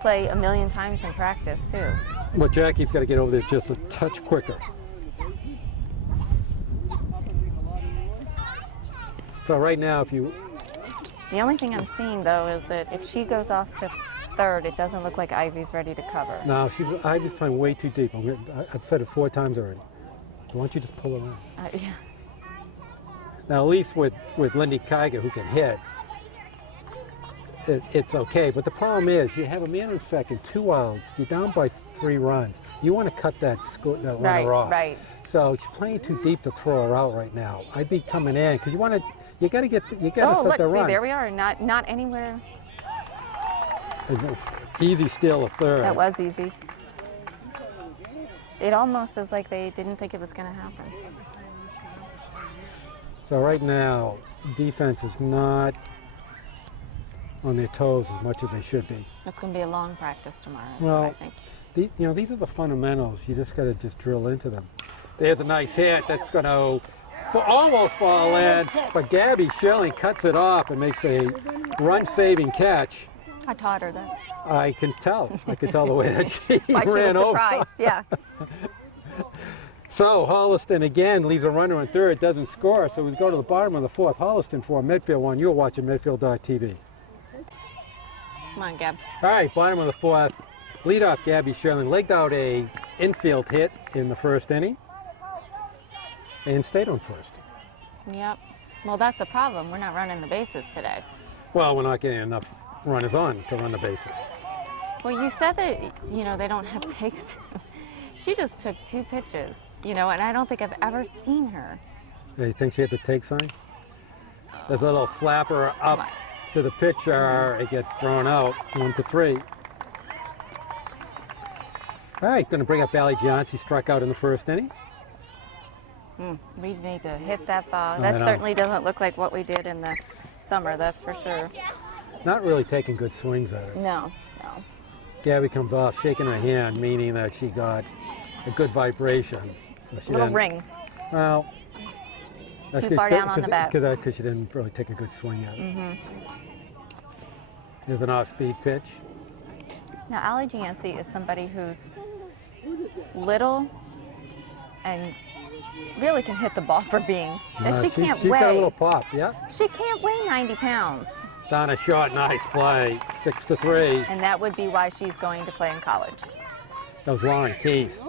play a million times in practice too. But Jackie's got to get over there just a touch quicker. So right now, if you... The only thing I'm seeing though is that if she goes off to third, it doesn't look like Ivy's ready to cover. No, Ivy's playing way too deep. I've said it 4 times already. So why don't you just pull her in? Yeah. Now, at least with Lindy Kiger, who can hit, it's okay. But the problem is, you have a man on second, 2 outs, you're down by 3 runs. You want to cut that runner off. Right. So she's playing too deep to throw her out right now. I'd be coming in because you got to start the run. See, there we are. Not anywhere. And it's easy steal a third. That was easy. It almost is like they didn't think it was going to happen. So right now, defense is not on their toes as much as they should be. It's going to be a long practice tomorrow. Well, I think. These are the fundamentals. You just got to just drill into them. There's a nice hit that's going to almost fall in, but Gabby Schilling cuts it off and makes a run-saving catch. I taught her that. I can tell. I can tell the way that she Why ran she was over. surprised, yeah. So Holliston again leaves a runner on third, doesn't score. So we go to the bottom of the 4th. Holliston 4, Medfield 1. You're watching Medfield.tv. Come on, Gab. All right, bottom of the 4th. Leadoff Gabby Schilling legged out a infield hit in the 1st inning and stayed on first. Yep. Well, that's the problem. We're not running the bases today. Well, we're not getting enough runners on to run the bases. Well, you said that, they don't have takes. She just took 2 pitches, and I don't think I've ever seen her. You think she had the take sign? There's a little slapper up to the pitcher. It gets thrown out, 1-3. All right, going to bring up Allie Gianci, struck out in the 1st inning. We need to hit that ball. I That know. certainly doesn't look like what we did in the summer, that's for sure. Not really taking good swings at it. No. Gabby comes off shaking her hand, meaning that she got a good vibration. So she Little didn't- ring. Well, that's Too far down on the bat. Because she didn't really take a good swing at it. There's an off-speed pitch. Now, Allie Gianci is somebody who's little and really can hit the ball for being. And she can't she's weigh. got a little pop, yeah. She can't weigh 90 pounds. Down a short, nice play, 6-3. And that would be why she's going to play in college. That was Lauren Keys.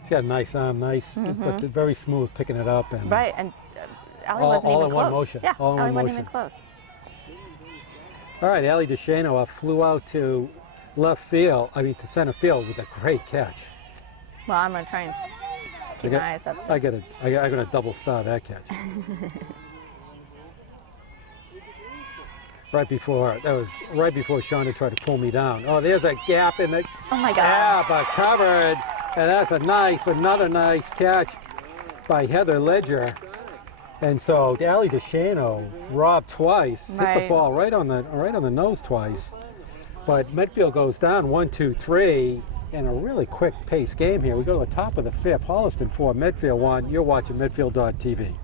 She's got a nice arm, but very smooth picking it up. And Right, and Allie All- wasn't all even in close. one motion. Yeah, All in Allie one wasn't even motion. close. All right, Allie DeShano flew out to to center field with a great catch. Well, I'm going to try and keep my eyes up. I'm gonna double star that catch. right before Shauna tried to pull me down. Oh, there's a gap in the Oh my God. Yeah, but covered, and that's another nice catch by Heather Ledger. And so Allie DeShano robbed twice, hit the Right. ball right on the nose twice. But Medfield goes down 1-2-3 in a really quick pace game here. We go to the top of the 5th. Holliston 4, Medfield 1. You're watching Medfield.tv.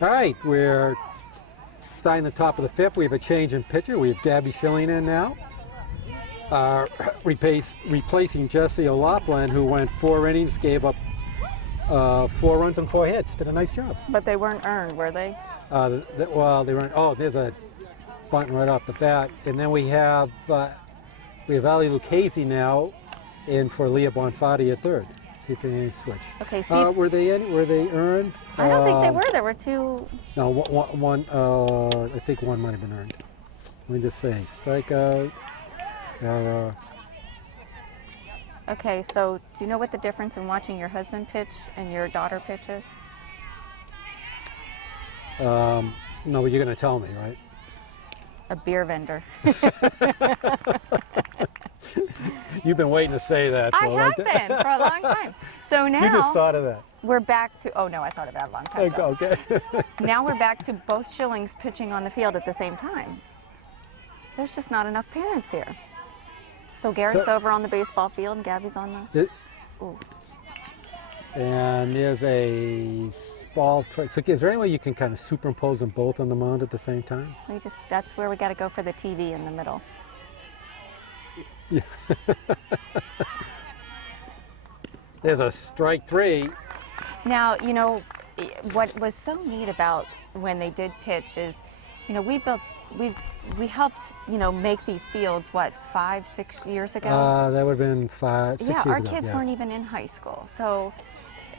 All right, we're starting the top of the 5th. We have a change in pitcher. We have Gabby Schilling in now, replacing Jessie O'Loughlin, who went 4 innings, gave up 4 runs and 4 hits. Did a nice job. But they weren't earned, were they? Well, they weren't. Oh, there's a bunting right off the bat, and then we have Ali Lucchese now in for Leah Bonfatti at third. See if they switch. Okay, see. Were they earned? I don't think they were. There were 2. No, one. I think one might have been earned. Let me just say, strikeout, error. Okay, so do you know what the difference in watching your husband pitch and your daughter pitch is? No, but you're going to tell me, right? A beer vendor. You've been waiting to say that for I a long have time. been for a long time. So You just now thought of that. we're back to, oh no, I thought of that a long time ago. Okay. Now we're back to both Schillings pitching on the field at the same time. There's just not enough parents here. So Garrett's over on the baseball field and Gabby's on the, ooh. And there's a ball twice. So is there any way you can kind of superimpose them both on the mound at the same time? That's where we got to go for the TV in the middle. Yeah. There's a strike 3. Now, what was so neat about when they did pitch is, we've we helped, make these fields, what, 5, 6 years ago? That would have been 6 years ago. Our kids weren't even in high school. So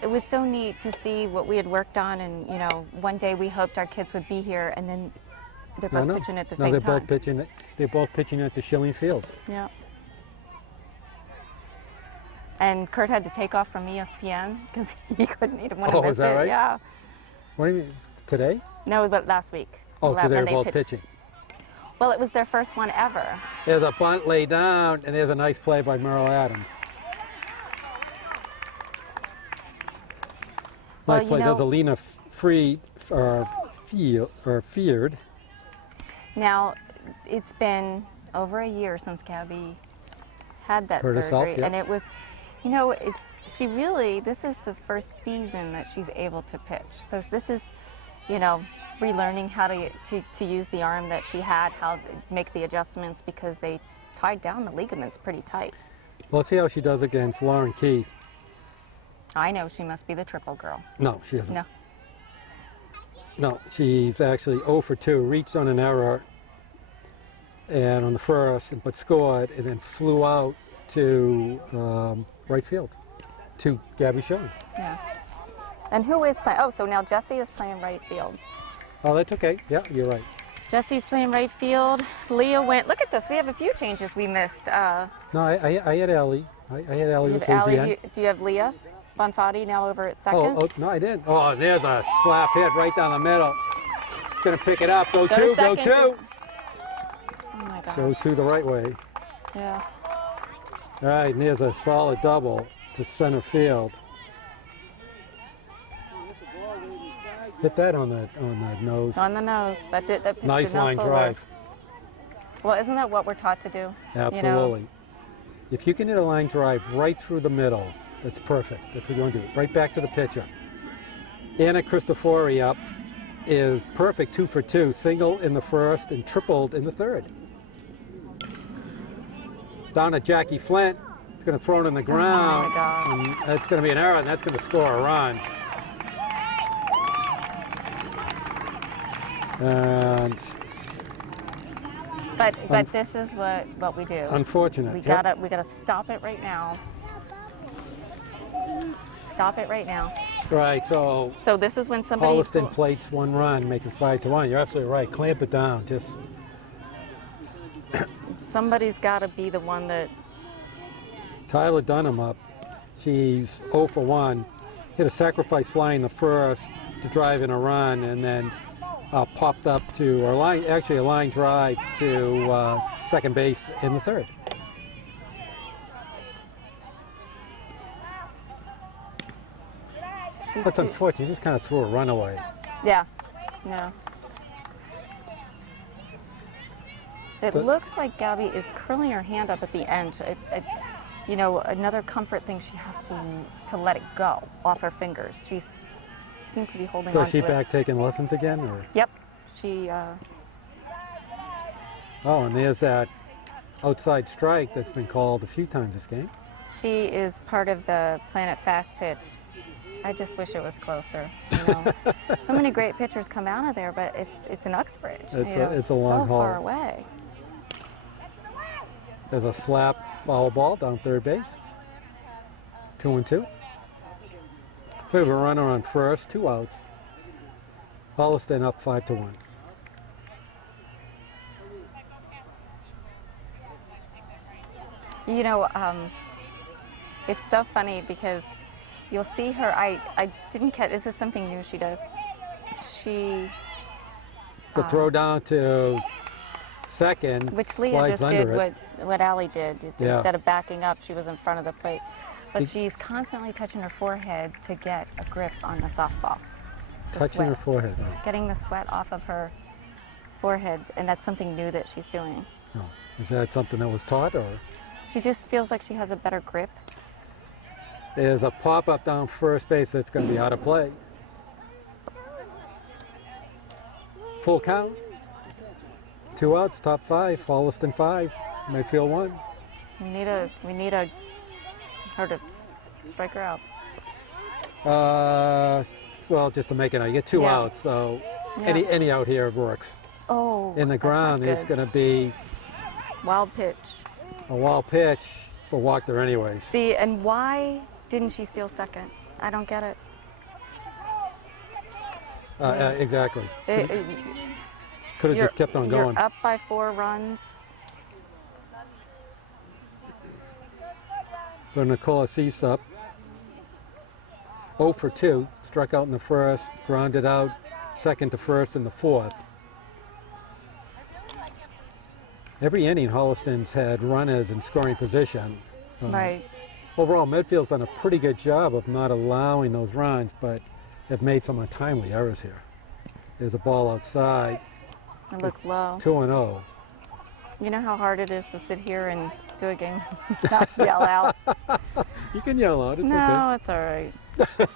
it was so neat to see what we had worked on, and, one day we hoped our kids would be here, and then they're both pitching at the same they're time. They're both pitching at the Schilling Fields. Yeah. And Kurt had to take off from ESPN because he couldn't even want to miss is that it. right? Yeah. What do you mean, today? No, but last week. Oh, because they when were both pitched. pitching. Well, it was their first one ever. There's a bunt laid down, and there's a nice play by Merle Adams. Well, Nice play. There's Alina Feared. Now, it's been over a year since Gabby had that Hurt surgery, herself, yeah. and it was, this is the first season that she's able to pitch. So this is, relearning how to use the arm that she had, how to make the adjustments, because they tied down the ligaments pretty tight. Well, let's see how she does against Lauren Keith. I know she must be the triple girl. No, she isn't. No. No, she's actually 0 for 2, reached on an error and on the first, but scored, and then flew out to right field to Gabby Schilling. Yeah. And who is playing? Oh, so now Jessie is playing right field. Oh, that's okay. Yeah, you're right. Jessie's playing right field. Leah went. Look at this. We have a few changes we missed. No, I had Ellie. I had Ellie You with have KZN. Allie, do you have Leah Bonfatti now over at second? Oh, no, I didn't. Oh, there's a slap hit right down the middle. Gonna pick it up. Go to two, go second. two. Oh my gosh. Go to the right way. Yeah. All right, and there's a solid double to center field. Hit that on the nose. On the nose. That pitch Nice did not line forward. drive. Well, isn't that what we're taught to do? Absolutely. If you can hit a line drive right through the middle, that's perfect. That's what you want to do. Right back to the pitcher. Anna Cristofori up is perfect, 2 for 2. Single in the first and tripled in the third. Down to Jackie Flint. It's going to throw it on the ground. Oh my gosh. And that's going to be an error, and that's going to score a run. And but this is what we do. unfortunate. We Yep. gotta stop it right now. Stop it right now. Right, so So this is when somebody. Holliston plates 1 run, make it 5-1. You're absolutely right. Clamp it down. Just Somebody's got to be the one that. Tyler Dunham up. She's 0 for 1. Hit a sacrifice fly in the first to drive in a run, and then popped up to, a line drive to second base in the third. That's unfortunate. You just kind of threw a run away. Yeah. No. It So- looks like Gabby is curling her hand up at the end. Another comfort thing, she has to let it go off her fingers. She seems to be holding So on is she to back taking lessons again? Or? Yep. She. Oh, and there's that outside strike that's been called a few times this game. She is part of the Planet Fast Pitch. I just wish it was closer. So many great pitchers come out of there, but it's in Uxbridge. It's a long so haul. far away. There's a slap foul ball down third base. 2-2. So we have a runner on first, 2 outs. Holliston up 5-1. It's so funny because you'll see her. I didn't catch. Is this something new she does? She. It's a throw down to second. Which Leah slides just did under it. what Allie did. Yeah. Instead of backing up, she was in front of the plate. But she's constantly touching her forehead to get a grip on the softball. The Touching her sweat, forehead. just getting the sweat off of her forehead, and that's something new that she's doing. Oh. Is that something that was taught, or? She just feels like she has a better grip. There's a pop-up down first base that's going to be out of play. Full count. 2 outs, top 5. Holliston 5. Medfield 1. We need her to strike her out. Well, just to make it out. You get 2 Yeah. outs, so Yeah. any out here works. Oh, in the that's not ground, there's good. going to be Wild pitch. a wild pitch, but walked her anyways. See, and why didn't she steal second? I don't get it. Exactly. It- Could have you're- just kept on going. You're up by 4 runs. So Nicola Cease up. 0 for 2. Struck out in the first, grounded out second to first in the fourth. Every inning, Holliston's had runners in scoring position. Right. Overall, Medfield's done a pretty good job of not allowing those runs, but have made some untimely errors here. There's a ball outside, I look low. 2-0. You know how hard it is to sit here and do a game, not yell out. You can yell out, it's No, it's all right.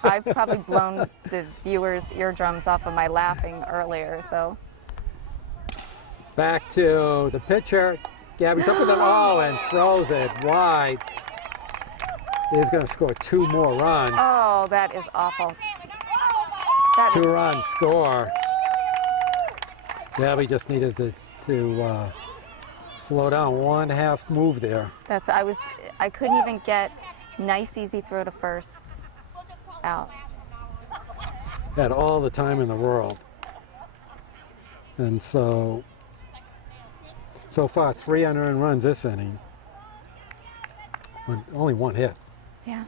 I've probably blown the viewers' eardrums off of my laughing earlier, so. Back to the pitcher. Gabby's up with an and throws it wide. He's going to score 2 more runs. Oh, that is awful. That is, 2-run score. Gabby just needed to slow down 1/2 move there. I couldn't even get nice, easy throw to first out. Had all the time in the world. And so far 3 unearned runs this inning. Only 1 hit. Yeah.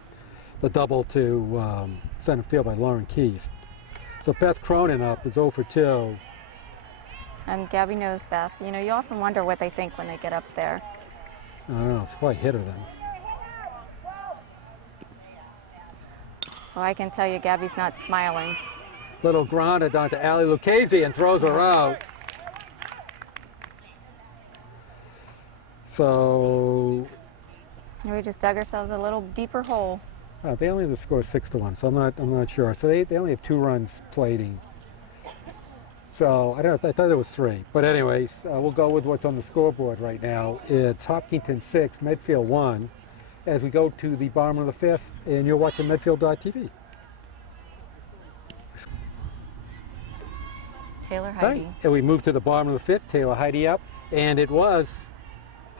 The double to center field by Lauren Keith. So Beth Cronin up is 0 for 2. And Gabby knows Beth. You know, you often wonder what they think when they get up there. I don't know, it's probably hit her then. Well, I can tell you Gabby's not smiling. Little grounder down to Ali Lucchese and throws her out. So We just dug ourselves a little deeper hole. they only have to score 6-1, so I'm not sure. So they only have 2 runs plating. So I thought it was 3. But anyways, we'll go with what's on the scoreboard right now. It's Hopkinton 6, Medfield 1. As we go to the bottom of the 5th, and you're watching Medfield.tv. Taylor Heidi. Right. And we move to the bottom of the 5th, Taylor Heidi up, and it was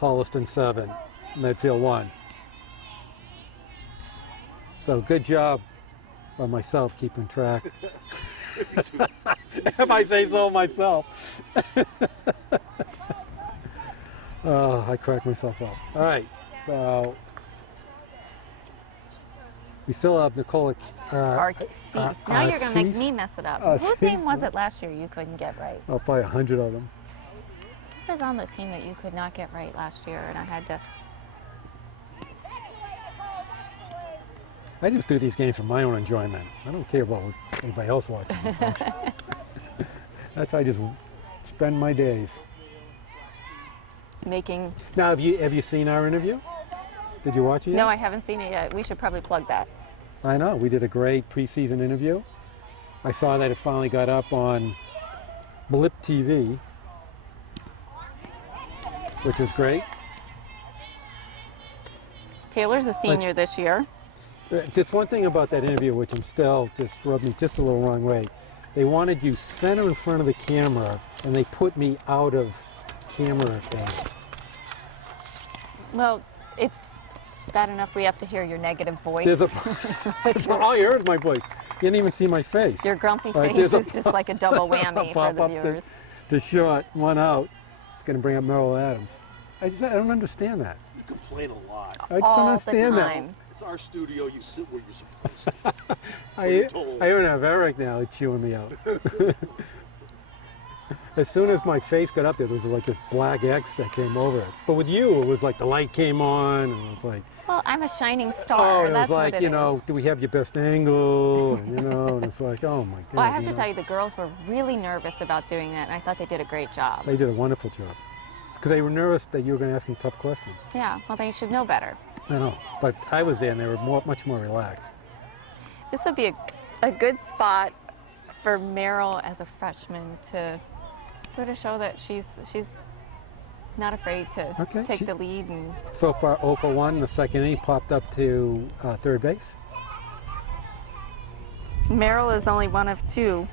Holliston 7, Medfield 1. So good job by myself keeping track. If I say so myself. Oh, I cracked myself up. All right, so we still have Nicola. Arcease. Now you're going to make Arcease? me mess it up. Arcease. Whose name was it last year you couldn't get right? Oh, probably 100 of them. Who was on the team that you could not get right last year and I had to... I just do these games for my own enjoyment. I don't care about what anybody else watching. That's how I just spend my days. making... Now, have you seen our interview? Did you watch it yet? No, I haven't seen it yet. We should probably plug that. I know. We did a great preseason interview. I saw that it finally got up on Blip TV, which was great. Taylor's a senior this year. Just one thing about that interview, which I'm still just rubbed me just a little wrong way. They wanted you center in front of the camera, and they put me out of camera thing. Well, it's bad enough we have to hear your negative voice. There's all you heard was my voice. You didn't even see my face. Your grumpy All right, face there's is just like a double whammy for Pop the up viewers. the shot, one out. It's going to bring up Merrill Adams. I don't understand that. You complain a lot. I just All don't the understand that. It's It's our studio. You sit where you're supposed to. I even have Eric now chewing me out. As soon as my face got up there was like this black X that came over it. But with you, it was like the light came on, and it was like, Well, I'm a shining oh, star. and it That's was like, what it you is. know, do we have your best angle? And, you know, and it's like, oh my God. Well, I have to know. tell you, the girls were really nervous about doing that, and I thought they did a great job. They did a wonderful job. Because they were nervous that you were going to ask them tough questions. Yeah, well, they should know better. I know, but I was there and they were much more relaxed. This would be a good spot for Meryl as a freshman to sort of show that she's not afraid to Okay, take the lead. And So far, 0 for 1. The second inning popped up to third base. Meryl is only one of two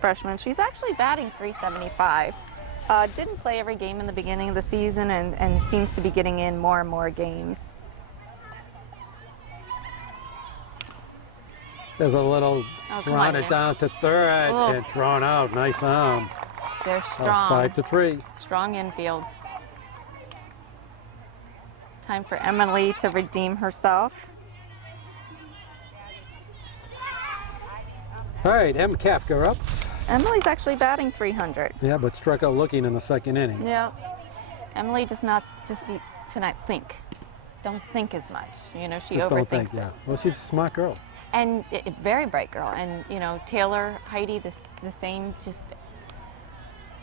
freshman. She's actually batting .375. Didn't play every game in the beginning of the season and seems to be getting in more and more games. There's a little grounded man. down to third Oh. and thrown out. Nice arm. They're strong. 5-3. Strong infield. Time for Emily to redeem herself. All right, M. Kafka up. Emily's actually batting .300. Yeah, but struck out looking in the second inning. Yeah. Emily does not just to not think. Don't think as much. You know, she Just don't think, overthinks yeah. it. Well, she's a smart girl. And very bright girl. And you know, Taylor, Heidi, the same. Just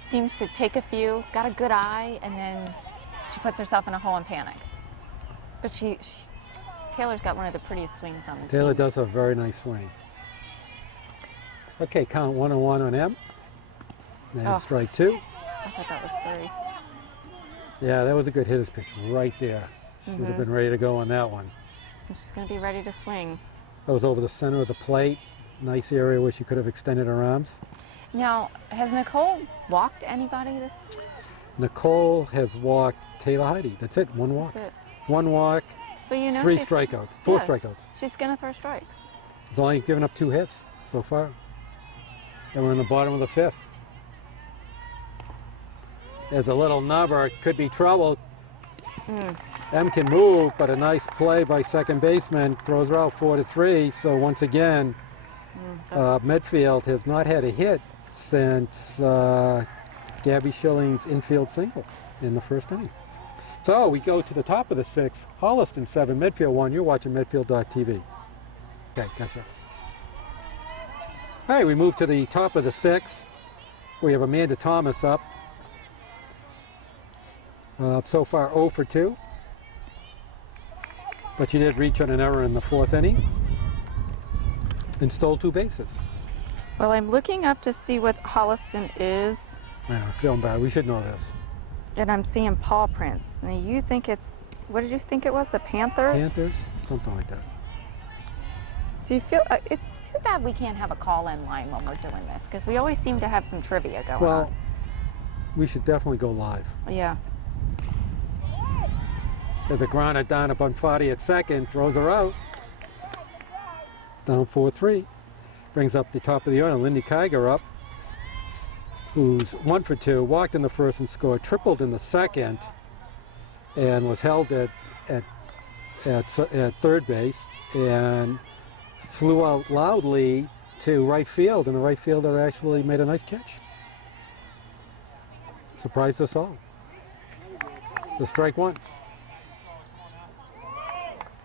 seems to take a few, got a good eye, and then she puts herself in a hole and panics. But Taylor's got one of the prettiest swings on the Taylor team. does have a very nice swing. Okay, count 1-1 on M. And Oh. strike 2. I thought that was 3. Yeah, that was a good hitter's pitch right there. Should have been ready to go on that one. And she's going to be ready to swing. That was over the center of the plate. Nice area where she could have extended her arms. Now, has Nicole walked anybody this? Nicole has walked Taylor Heidi. That's it, one walk. That's it. One walk, So you know 3 she's, strikeouts, 4 yeah. strikeouts. she's going to throw strikes. He's only given up 2 hits so far. And we're in the bottom of the 5th. There's a little number, could be trouble. M can move, but a nice play by second baseman throws her out 4-3. So once again, Medfield has not had a hit since Gabby Schilling's infield single in the first inning. So we go to the top of the 6th, Holliston 7, Medfield 1. You're watching Medfield.tv. Okay, gotcha. All right, we move to the top of the 6th. We have Amanda Thomas up. So far 0 for 2. But she did reach on an error in the 4th inning and stole 2 bases. Well, I'm looking up to see what Holliston is, I'm feeling bad. We should know this. and I'm seeing paw prints. Now, you think it's, what did you think it was, the Panthers? Panthers? Something like that. Do you feel, it's too bad we can't have a call-in line when we're doing this, because we always seem to have some trivia going Well, we should definitely go live. on. Yeah. There's a grounded down up on Fadi at second, throws her out. Down 4-3. Brings up the top of the order. Lindy Kiger up, who's 1 for 2, walked in the first and scored, tripled in the second, and was held at third base, and flew out loudly to right field, and the right fielder actually made a nice catch. Surprised us all. The strike 1.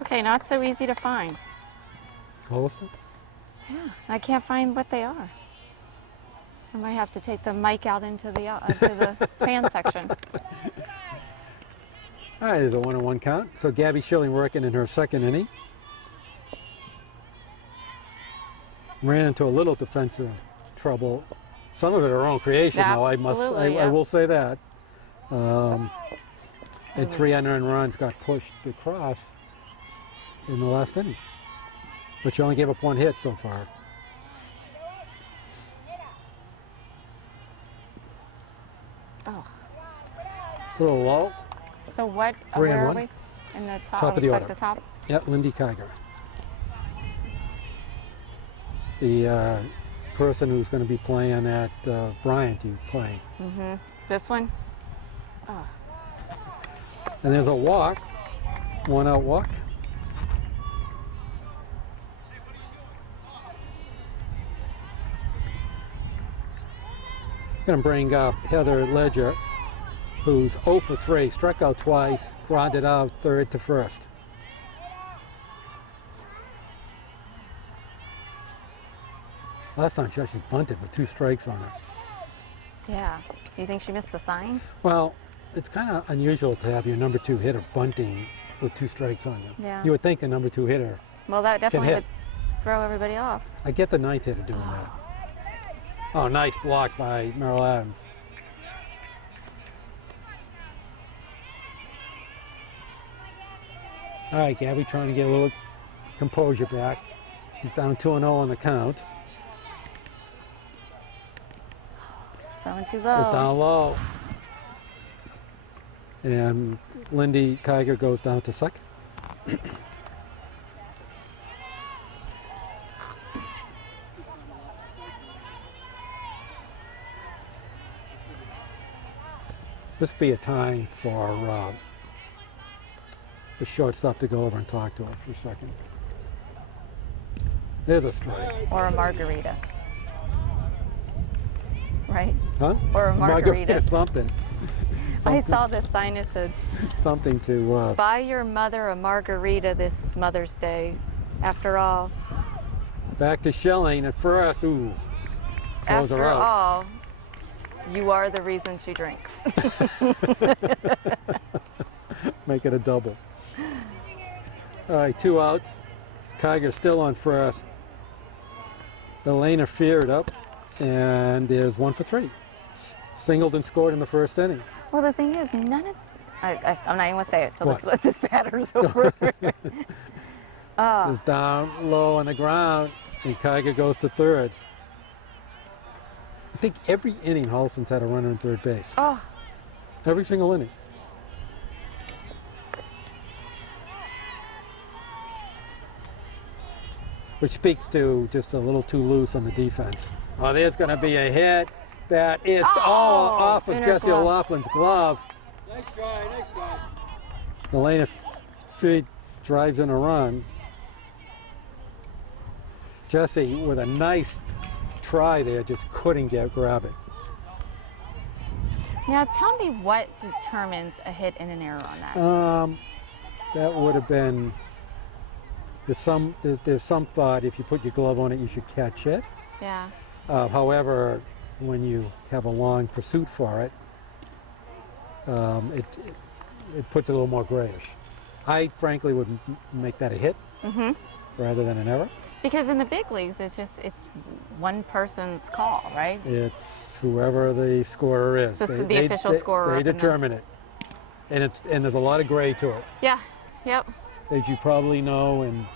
Okay, not so easy to find. Holliston? I can't find what they are. I might have to take the mic out into the fan section. All right, there's a 1-1 count. So Gabby Schilling working in her second inning. Ran into a little defensive trouble. Some of it her own creation, though. I Absolutely, will say that. And 3 unearned runs got pushed across in the last inning. But she only gave up 1 hit so far. Oh. It's a little low. So what, 3 where and are 1. we? In the top, Top of the looks like order. the top? Yeah, Lindy Kiger. The person who's going to be playing at Bryant, you playing. This one? Oh. And there's a walk, 1 out walk. Going to bring up Heather Ledger, who's 0 for 3, struck out twice, grounded out third to first. Last time she actually bunted with 2 strikes on her. Yeah. You think she missed the sign? Well, it's kind of unusual to have your number 2 hitter bunting with 2 strikes on you. Yeah. You would think a number 2 hitter. Well, that definitely hit. would throw everybody off. I get the 9th hitter doing that. Oh, nice block by Merrill Adams. All right, Gabby trying to get a little composure back. She's down 2-0 on the count. too low. It's down low. And Lindy Kiger goes down to second. This would be a time for the shortstop to go over and talk to her for a second. There's a strike. Or a margarita. Right? Huh? Or a margarita. Something. I saw this sign, it said, Something to... buy your mother a margarita this Mother's Day. After all, back to Schilling at first. Ooh. Throws her after out. all, you are the reason she drinks. Make it a double. All right, 2 outs. Kiger still on first. Elena Feared up and is 1 for 3. Singled and scored in the first inning. Well, the thing is, none of... I'm not even going to say it till What? this batter's over. Is down low on the ground, and Kiger goes to third. I think every inning Holliston's had a runner in third base. Oh, Every single inning. Which speaks to just a little too loose on the defense. Oh, there's going to be a hit. That is off of inner Jesse glove. O'Loughlin's glove. Nice try, nice try. Elena Feed drives in a run. Jesse, with a nice try there, just couldn't grab it. now tell me what determines a hit and an error on that. That would have been. There's some thought if you put your glove on it, you should catch it. Yeah. However, when you have a long pursuit for it, it puts it a little more grayish. I frankly would make that a hit rather than an error. Because in the big leagues, it's one person's call, right? It's whoever the scorer is. So it's the official scorer They up in determine it, and there's a lot of gray to it, Yeah. Yep. as you probably know and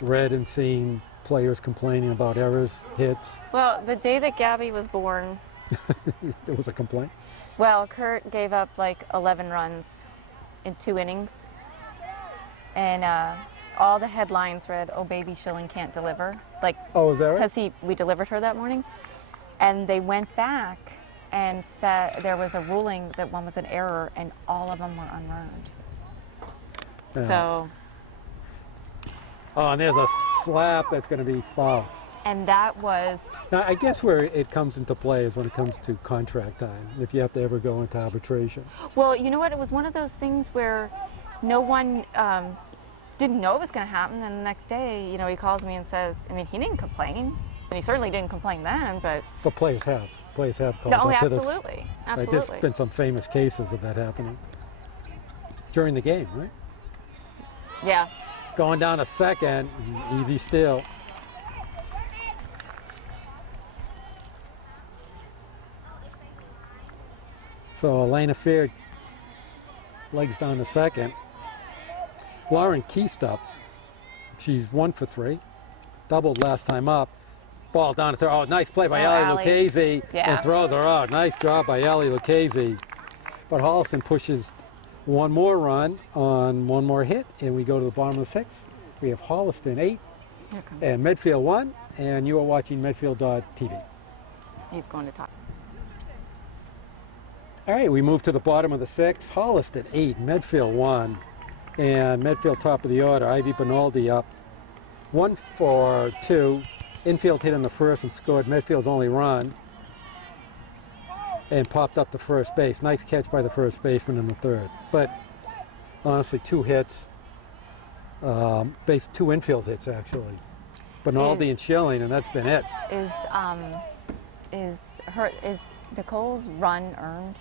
read and seen players complaining about errors, hits. Well, the day that Gabby was born, There was a complaint. well, Kurt gave up like 11 runs in 2 innings. And all the headlines read, "Oh, baby Schilling can't deliver." Like, Oh, is that right? because we delivered her that morning. And they went back and said there was a ruling that one was an error and all of them were unearned. Yeah. So, Oh, and there's a slap that's going to be foul. and that was, Now, I guess where it comes into play is when it comes to contract time, if you have to ever go into arbitration. well, you know what? It was one of those things where no one didn't know it was going to happen. And the next day, he calls me and says, I mean, he didn't complain. And he certainly didn't complain then, but... But players have called No, up to this. absolutely. Right, Absolutely. there's been some famous cases of that happening during the game, right? Yeah. Going down to second, easy steal. So Elena Feared legs down to second. Lauren Keistup, she's 1 for 3. Doubled last time up. Ball down to third. Oh, nice play by Ali Allie. Lucchese. Yeah. And throws her out. Nice job by Ali Lucchese. But Holliston pushes one more run on one more hit, and we go to the bottom of the 6th. We have Holliston 8 Here comes. and Medfield 1, and you are watching Medfield.tv. He's going to talk. All right, we move to the bottom of the 6th. Holliston 8, Medfield 1, and Medfield top of the order. Ivy Benaldi up 1 for 2. Infield hit in the first and scored Medfield's only run and popped up the first base. Nice catch by the first baseman in the third. But honestly, 2 hits, 2 infield hits actually. Benaldi and Schilling, and that's been it. Is Nicole's run earned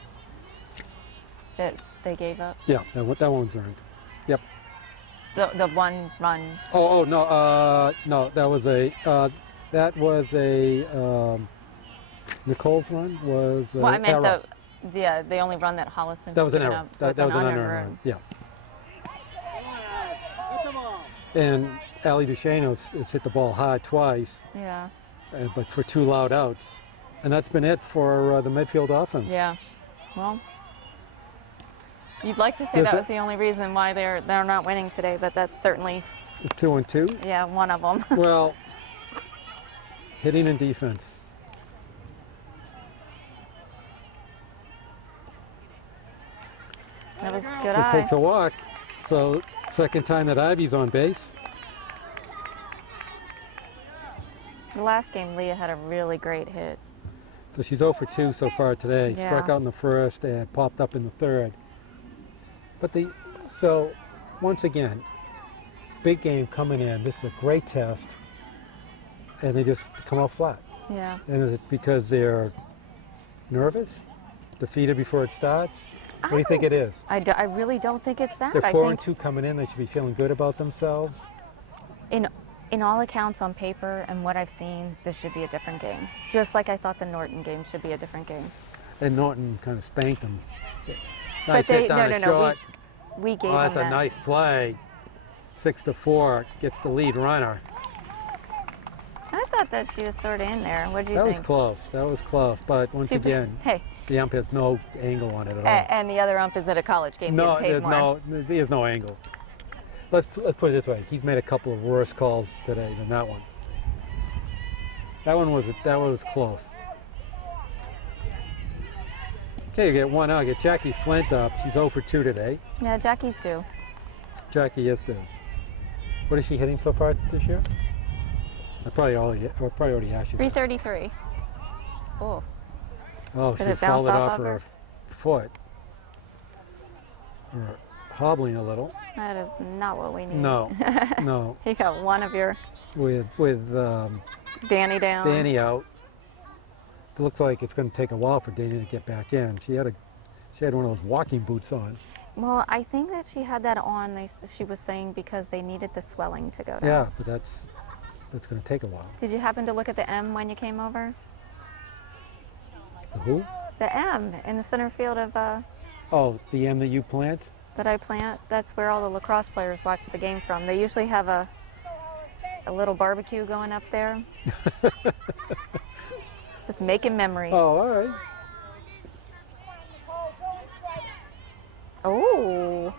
that they gave up? Yeah, that one's earned. Yep. The one run. Oh no, no, that was a Nicole's run was Well, I meant error. the only run that Holliston. That was an given error. up, so That it's was an unearned unearned run. Yeah. Come on. And Ali Duchesne has hit the ball hard twice, Yeah. but for 2 loud outs. And that's been it for the Medfield offense. Yeah. Well, you'd like to say Is that it? was the only reason why they're not winning today, but that's certainly 2-2. yeah one of them. Well, hitting and defense. That was a good It eye. takes a walk. So second time that Ivy's on base. The last game, Leah had a really great hit. So she's 0 for 2 so far today. Yeah. Struck out in the first and popped up in the third. But so once again, big game coming in. This is a great test. And they just come out flat. Yeah. And is it because they're nervous? Defeated before it starts? What do you think it is? I really don't think it's that. They're I 4 think and 2 coming in. They should be feeling good about themselves. in all accounts on paper and what I've seen, this should be a different game. Just like I thought the Norton game should be a different game. And Norton kind of spanked them. But Nice hit down a shot. We gave Oh, them that's a that. nice play. 6-4 gets the lead runner. I thought that she was sort of in there. What do you That think? was close. That was close. But once again, Hey, the ump has no angle on it at all. and the other ump is at a college game No, getting paid more. there's no angle. Let's put it this way: he's made a couple of worse calls today than that one. That was close. Okay, you get one out. Get Jackie Flint up. She's 0 for 2 today. Yeah, Jackie's due. Jackie is due. What is she hitting so far this year? I probably already asked you. that. 333. Oh, Oh, Did she it bounce fouled it off off of her her? foot. Or hobbling a little. that is not what we need. No, no. You got one of your With Danny down. Danny out, it looks like it's going to take a while for Danny to get back in. She had one of those walking boots on. Well, I think that she had that on, she was saying, because they needed the swelling to go down. Yeah, but that's going to take a while. Did you happen to look at the M when you came over? The who? The M in the center field of Oh, the M that you plant? that I plant. That's where all the lacrosse players watch the game from. They usually have a little barbecue going up there. Just making memories. Oh, all right. Oh.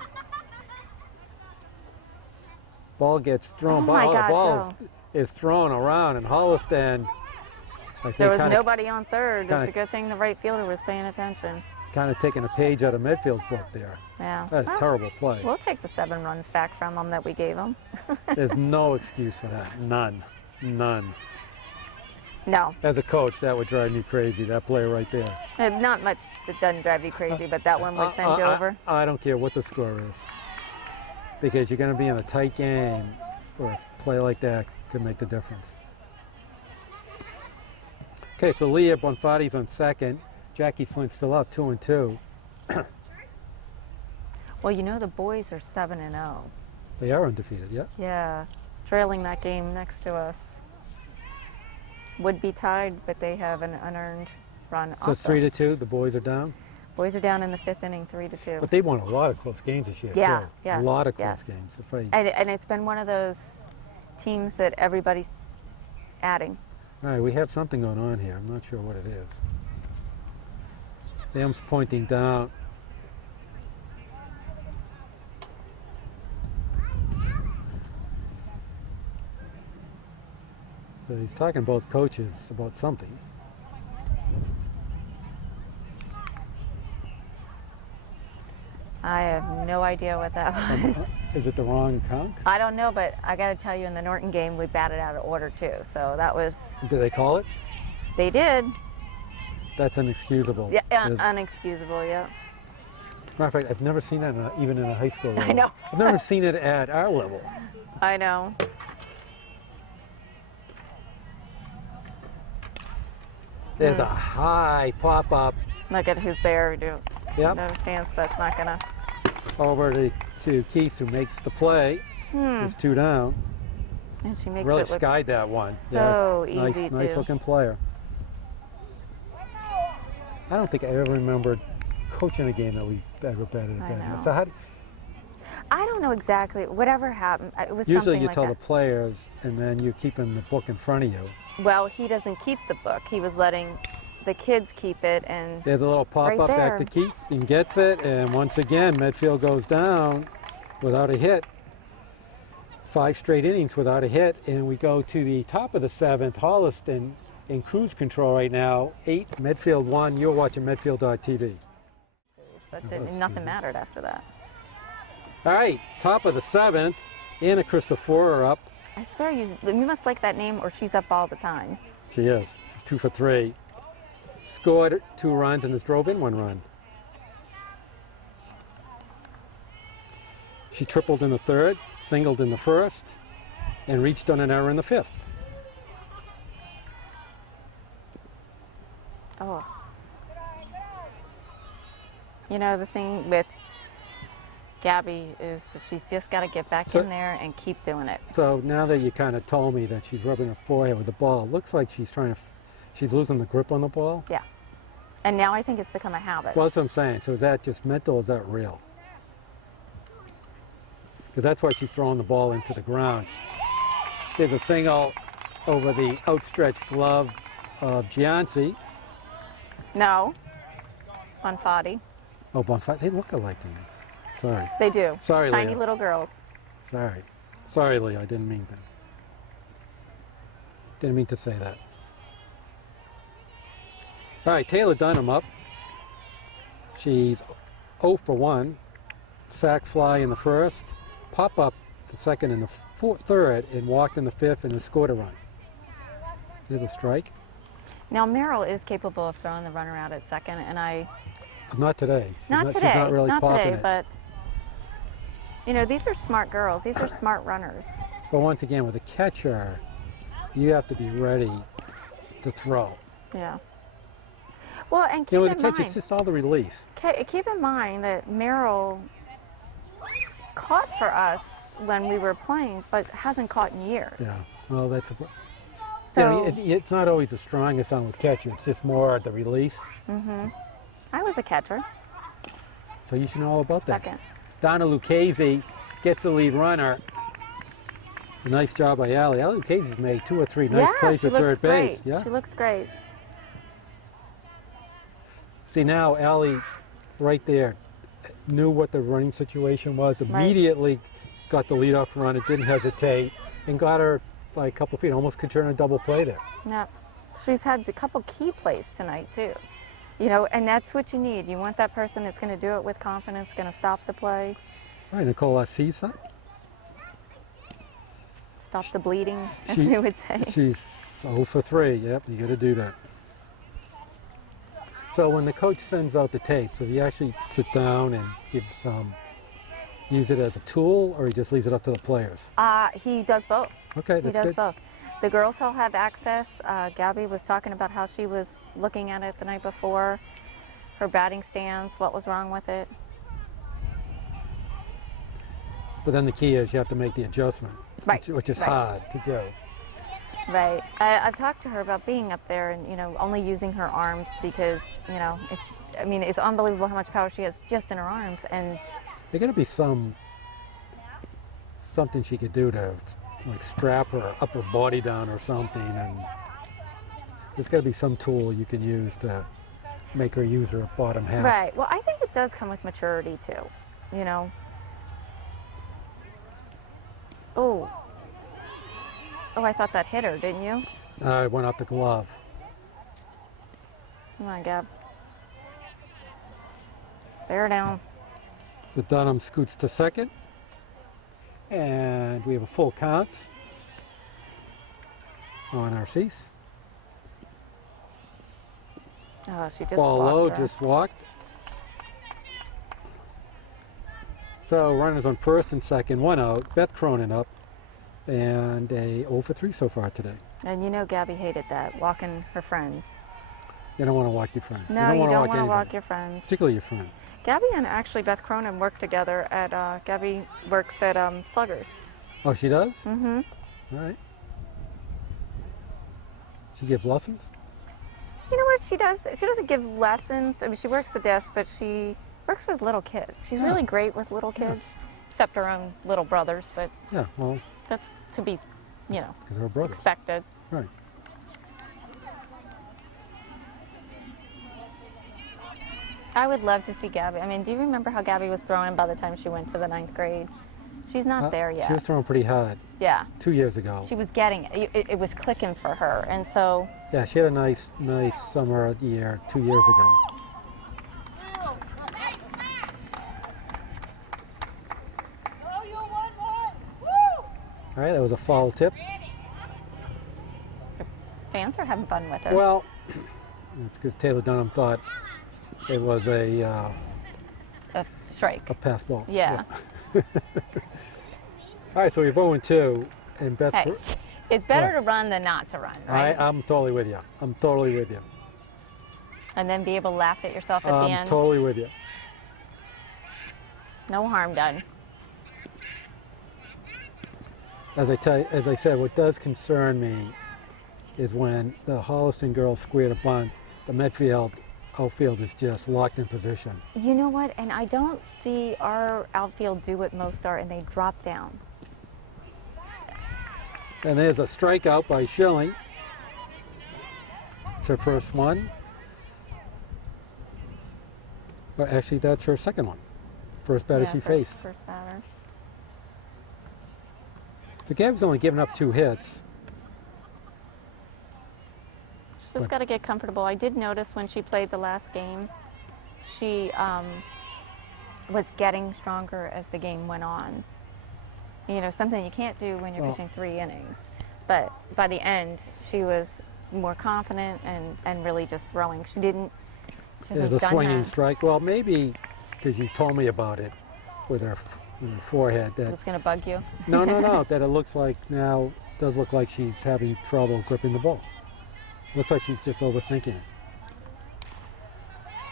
Ball gets thrown. Oh my the God, ball is thrown around, and Holliston. I think There was kinda, nobody on third. kinda- It's a good thing the right fielder was paying attention. kind of taking a page out of Medfield's book there. Yeah. That's a Well, terrible play. We'll take the 7 runs back from them that we gave them. There's no excuse for that. None. None. No, As a coach, that would drive me crazy, that play right there. not much that doesn't drive you crazy, but that one would send you over. I don't care what the score is. Because you're going to be in a tight game, or a play like that could make the difference. Okay, so Leah Bonfati's on second. Jackie Flint's still up 2 and 2. Well, you know the boys are 7-0. They are undefeated, yeah? Yeah, trailing that game next to us. Would be tied, but they have an unearned run. So it's also. 3-2, the boys are down. Boys are down in the 5th inning, 3-2. But they've won a lot of close games this year, Yeah, too. yes, A lot of close yes. games. And it's been one of those teams that everybody's adding. All right, we have something going on here. I'm not sure what it is. The M's pointing down. So he's talking to both coaches about something. I have no idea what that was. Is it the wrong count? I don't know, but I got to tell you, in the Norton game, we batted out of order too. So that was, Do they call it? they did. That's inexcusable. Yeah, There's- unexcusable, yeah. Matter of fact, I've never seen that even in a high school level. I know. I've never seen it at our level. I know. There's a high pop-up Look at who's there. Yep. No chance that's not going to. over to Keith, who makes the play. It's 2 down. And she makes Really it look skied that one. so yeah. easy Nice too. looking player. I don't think I ever remembered coaching a game that we ever batted I at that. know. So how, I don't know exactly. Whatever happened, it was usually something you like tell that. the players, and then you keep in the book in front of you. Well, he doesn't keep the book. He was letting the kids keep it, and There's a little pop-up right back to there. Keats and gets it, and once again, Medfield goes down without a hit. 5 straight innings without a hit, and we go to the top of the 7th. Holliston in cruise control right now. 8, Medfield 1. You're watching Medfield.tv. but nothing mattered after that. All right, top of the 7th. Anna Christopher are up. I swear you must like that name, or she's up all the time. She is. She's 2 for 3. Scored 2 runs and has drove in 1 run. She tripled in the 3rd, singled in the 1st, and reached on an error in the 5th. Oh. You know, the thing with Gabby is that she's just got to get back in there and keep doing it. So now that you kind of told me that she's rubbing her forehead with the ball, it looks like she's she's losing the grip on the ball. Yeah. And now I think it's become a habit. Well, that's what I'm saying. So is that just mental or is that real? Because that's why she's throwing the ball into the ground. There's a single over the outstretched glove of Gianci. No. Bonfatti. Oh, Bonfatti. They look alike to me. Sorry. They do. Sorry, Tiny Leo. little girls. Sorry. Sorry, Leo. I didn't mean to. Didn't mean to say that. All right, Taylor Dunham up. She's 0 for 1. Sack fly in the 1st. Pop up the 2nd and the 3rd, and walked in the 5th and has scored a run. There's a strike. Now Merrill is capable of throwing the runner out at 2nd, and But not today. not today. She's not really popping it. But you know, these are smart girls. These are smart runners. But once again, with a catcher, you have to be ready to throw. Yeah. Well, and keep You know, with in the catcher, mind, it's just all the release. keep in mind that Merrill caught for us when we were playing, but hasn't caught in years. Yeah. Well, that's a. So It's not always the strongest on with catcher. It's just more the release. I was a catcher. So you should know all about that. 2nd. Donna Lucchese gets the lead runner. It's a nice job by Allie. Allie Lucchese's made 2 or 3 nice plays she at looks third great. base. Yeah. She looks great. See, now Allie, right there, knew what the running situation was. Right. Immediately got the leadoff run. It didn't hesitate, and got her by a couple of feet. Almost could turn a double play there. Yep. She's had a couple key plays tonight too. You know, and that's what you need. You want that person that's going to do it with confidence, going to stop the play, All right, Nicole Assisa. stop the bleeding, as She- we would say. She's 0 for 3. Yep, you got to do that. So when the coach sends out the tapes, does he actually sit down and use it as a tool, or he just leaves it up to the players? He does both. Okay, He that's does good. both. The girls all have access. Gabby was talking about how she was looking at it the night before, her batting stance, what was wrong with it. But then the key is you have to make the adjustment, Right, which is right. hard to do. Right. I've talked to her about being up there and, you know, only using her arms because, you know, it's unbelievable how much power she has just in her arms. And There's got to be something she could do to like strap her upper body down or something, and there's got to be some tool you can use to make her use her bottom half. right. Well, I think it does come with maturity too, you know. Oh, I thought that hit her, didn't you? It went off the glove. Come on, Gab. Bear down. So Dunham scoots to 2nd, and we have a full count on Arcese. Oh, she just Ball low, walked her. just walked. So runners on 1st and 2nd, 1 out. Beth Cronin up, and a 0 for 3 so far today. And you know Gabby hated that, walking her friend. You don't want to walk your friend. No, you don't want to anybody, walk your friend. particularly your friend. Gabby and actually Beth Cronin work together at, Gabby works at Sluggers. Oh, she does? Mm-hmm. All right. She gives lessons? You know what she does? She doesn't give lessons. I mean, she works the desk, but she works with little kids. She's really great with little kids, except her own little brothers, but Yeah, well, that's to be, you know, because they're brothers. expected. Right. I would love to see Gabby. I mean, do you remember how Gabby was throwing by the time she went to the 9th grade? She's not there yet. She was throwing pretty hard Yeah. 2 years ago. She was getting it. It was clicking for her. And so, Yeah, she had a nice summer year 2 years ago. All right, that was a foul tip. fans are having fun with her. Well, that's because Taylor Dunham thought it was a Strike. pass ball. Yeah. All right, so you're 0-2, and Beth. Hey, it's better Right. to run than not to run, right? I'm totally with you. I'm totally with you. And then be able to laugh at yourself at the I'm end. totally with you. No harm done. As I said, what does concern me is when the Holliston girls squared a bunt, the Medfield outfield is just locked in position. You know what? And I don't see our outfield do what most are, and they drop down. And there's a strikeout by Schilling. It's her first one. Well, actually, that's her second one. First batter she faced. First batter. So Gab's only given up 2 hits. She's just got to get comfortable. I did notice when she played the last game, she was getting stronger as the game went on. You know, something you can't do when you're pitching 3 innings. But by the end, she was more confident and really just throwing. She didn't. She There's hasn't a done swinging that. strike. Well, maybe because you told me about it with her forehead. That It's going to bug you. no, that it looks like now, does look like she's having trouble gripping the ball. Looks like she's just overthinking it.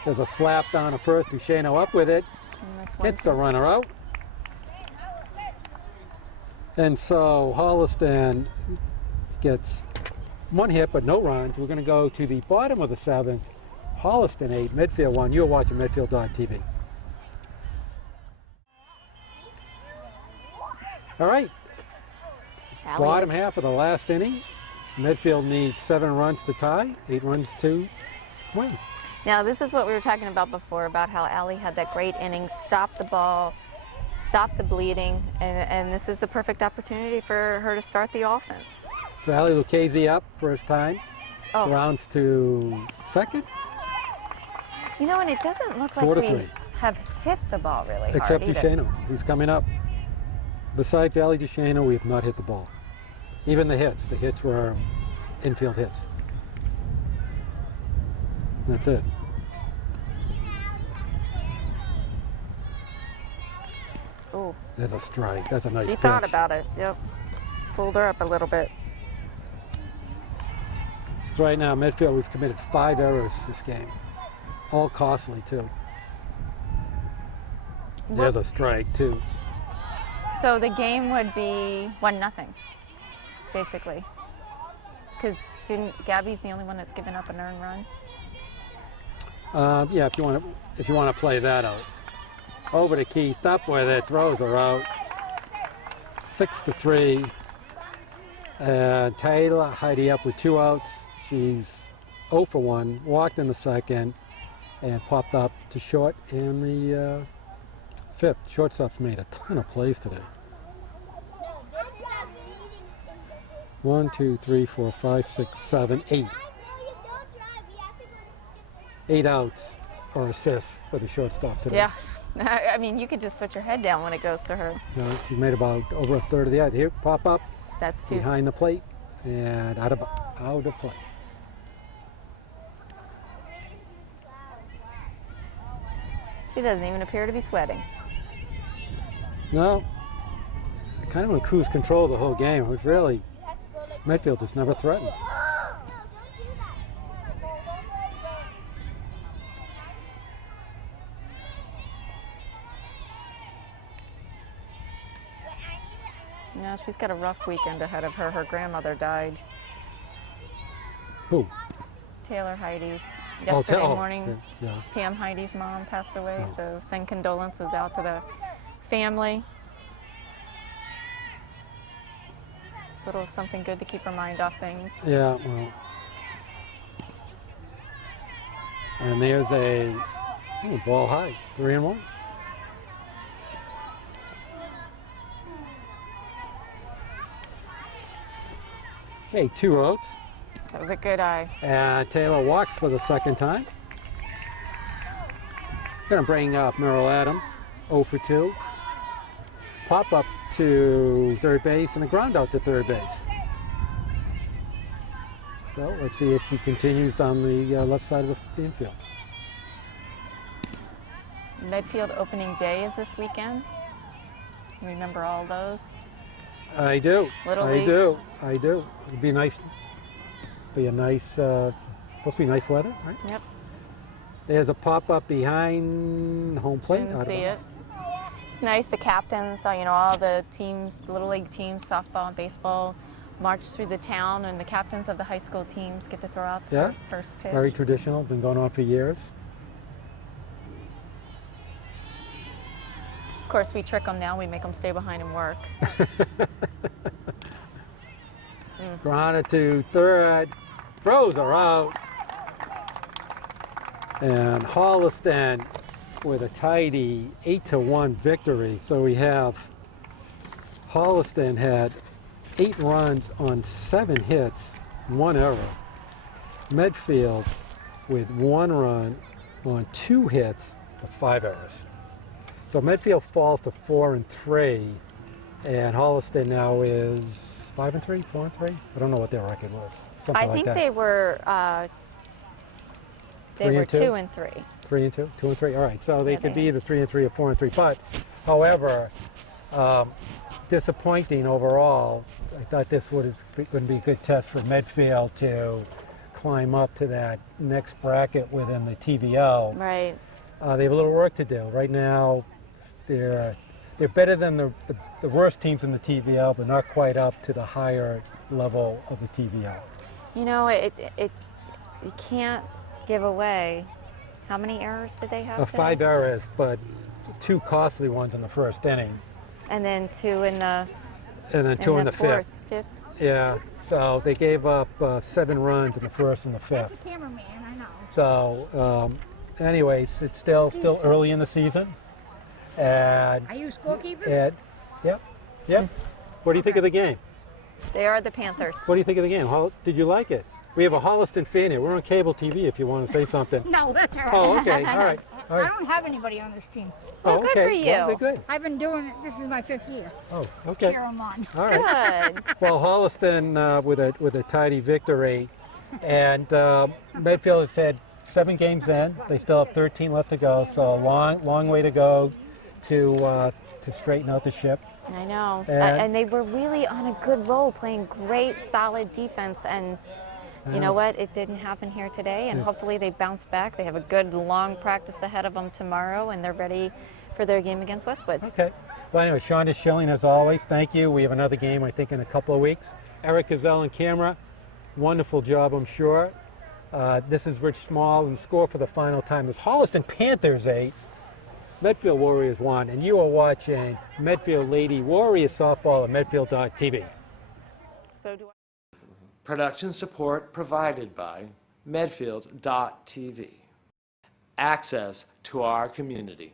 There's a slap down at first. Duchesneau up with it. And that's one Hits the runner out. And so Holliston gets 1 hit but no runs. We're going to go to the bottom of the 7th. Holliston 8, Medfield 1. You're watching Medfield.tv. All right, Allie. bottom half of the last inning. Medfield needs 7 runs to tie, 8 runs to win. Now, this is what we were talking about before, about how Allie had that great inning, stopped the ball, stopped the bleeding, and this is the perfect opportunity for her to start the offense. So Ali Lucchese up first time, Oh, rounds to second, you know, and it doesn't look 4 like to we 3. have hit the ball really hard Except either. Duchesneau, he's coming up. Besides Ali Duchesneau, we have not hit the ball. Even the hits were infield hits. That's it. Ooh, There's a strike. That's a nice she pitch. thought about it. Yep, fooled her up a little bit. So right now, Medfield, we've committed 5 errors this game. All costly, too. There's a strike, too. So the game would be 1-0, basically, because Gabby's the only one that's given up an earned run. Yeah, if you want to play that out. Over to Key, stop with it, throws her out. 6-3. Taylor Heidi up with 2 outs. She's 0 for 1, walked in the second, and popped up to short in the 5th. Shortstop's made a ton of plays today. 1, 2, 3, 4, 5, 6, 7, 8. 8 outs or assists for the shortstop today. Yeah, I mean, you could just put your head down when it goes to her. You know, she's made about over 1/3 of the out. Here, pop up That's too. behind the plate and out of play. She doesn't even appear to be sweating. No, kind of in cruise control the whole game. It was really, Medfield just never threatened. No, she's got a rough weekend ahead of her. Her grandmother died. Who? Taylor Heidi's. Oh, Yesterday oh, morning, yeah. Pam Heidi's mom passed away, Oh. so send condolences out to the family. Little something good to keep her mind off things. Yeah, well. And there's a Ooh, ball high, 3-1. Okay, 2 outs. That was a good eye. And Taylor walks for the second time. Going to bring up Merrill Adams, 0 for 2. Pop up to third base and a ground out to third base. So let's see if she continues down the left side of the infield. Medfield opening day is this weekend. Remember all those? I do. Little I League. do. I do. It'd be nice. Supposed to be nice weather, right? Yep. There's a pop up behind home plate. Didn't see it. It's nice. The captains, all the teams, the Little League teams, softball and baseball, march through the town, and the captains of the high school teams get to throw out the first pitch. Very traditional. Been going on for years. Of course, we trick them now. We make them stay behind and work. Grounded to third. Throws are out. And Holliston with a tidy 8-1 victory. So we have Holliston had 8 runs on 7 hits, 1 error. Medfield with 1 run on 2 hits, but 5 errors. So Medfield falls to 4-3, and Holliston now is 5-3, 4-3. I don't know what their record was. Something I like think that. they were 2 and 3. 3 and 2, 2 and 3. All right, so they Yeah, could they be either 3 and 3 or 4 and 3. But, however, disappointing overall. I thought this would be a good test for Medfield to climb up to that next bracket within the TVL. Right. They have a little work to do. Right now, they're better than the worst teams in the TVL, but not quite up to the higher level of the TVL. You can't give away. How many errors did they have today? 5 errors, but 2 costly ones in the first inning. And then 2 in the And then 2 in the fifth. Yeah, so they gave up 7 runs in the first and the fifth. That's a cameraman, I know. So, anyways, it's still early in the season. And, Are you scorekeepers? yep. What do you think of the game? They are the Panthers. What do you think of the game? How did you like it? We have a Holliston fan here. We're on cable TV if you want to say something. No, that's all right. Oh, okay. All right. All I right. don't have anybody on this team. Well, good okay. for you. Well, they're good. I've been doing it. This is my 5th year. Oh, okay. Here I'm on. All right. Good. Well, Holliston with a tidy victory, and Medfield has had 7 games in. They still have 13 left to go, so a long way to go to straighten out the ship. I know. And- And they were really on a good roll, playing great, solid defense. And you know what? It didn't happen here today. And Yes. hopefully they bounce back. They have a good, long practice ahead of them tomorrow, and they're ready for their game against Westwood. Okay. Well, anyway, Shonda Schilling, as always, thank you. We have another game, I think, in a couple of weeks. Eric Gazelle on camera. Wonderful job, I'm sure. This is Rich Small, and the score for the final time is Holliston Panthers 8, Medfield Warriors 1, and you are watching Medfield Lady Warriors Softball at Medfield.tv. So do I. Production support provided by Medfield.tv. Access to our community.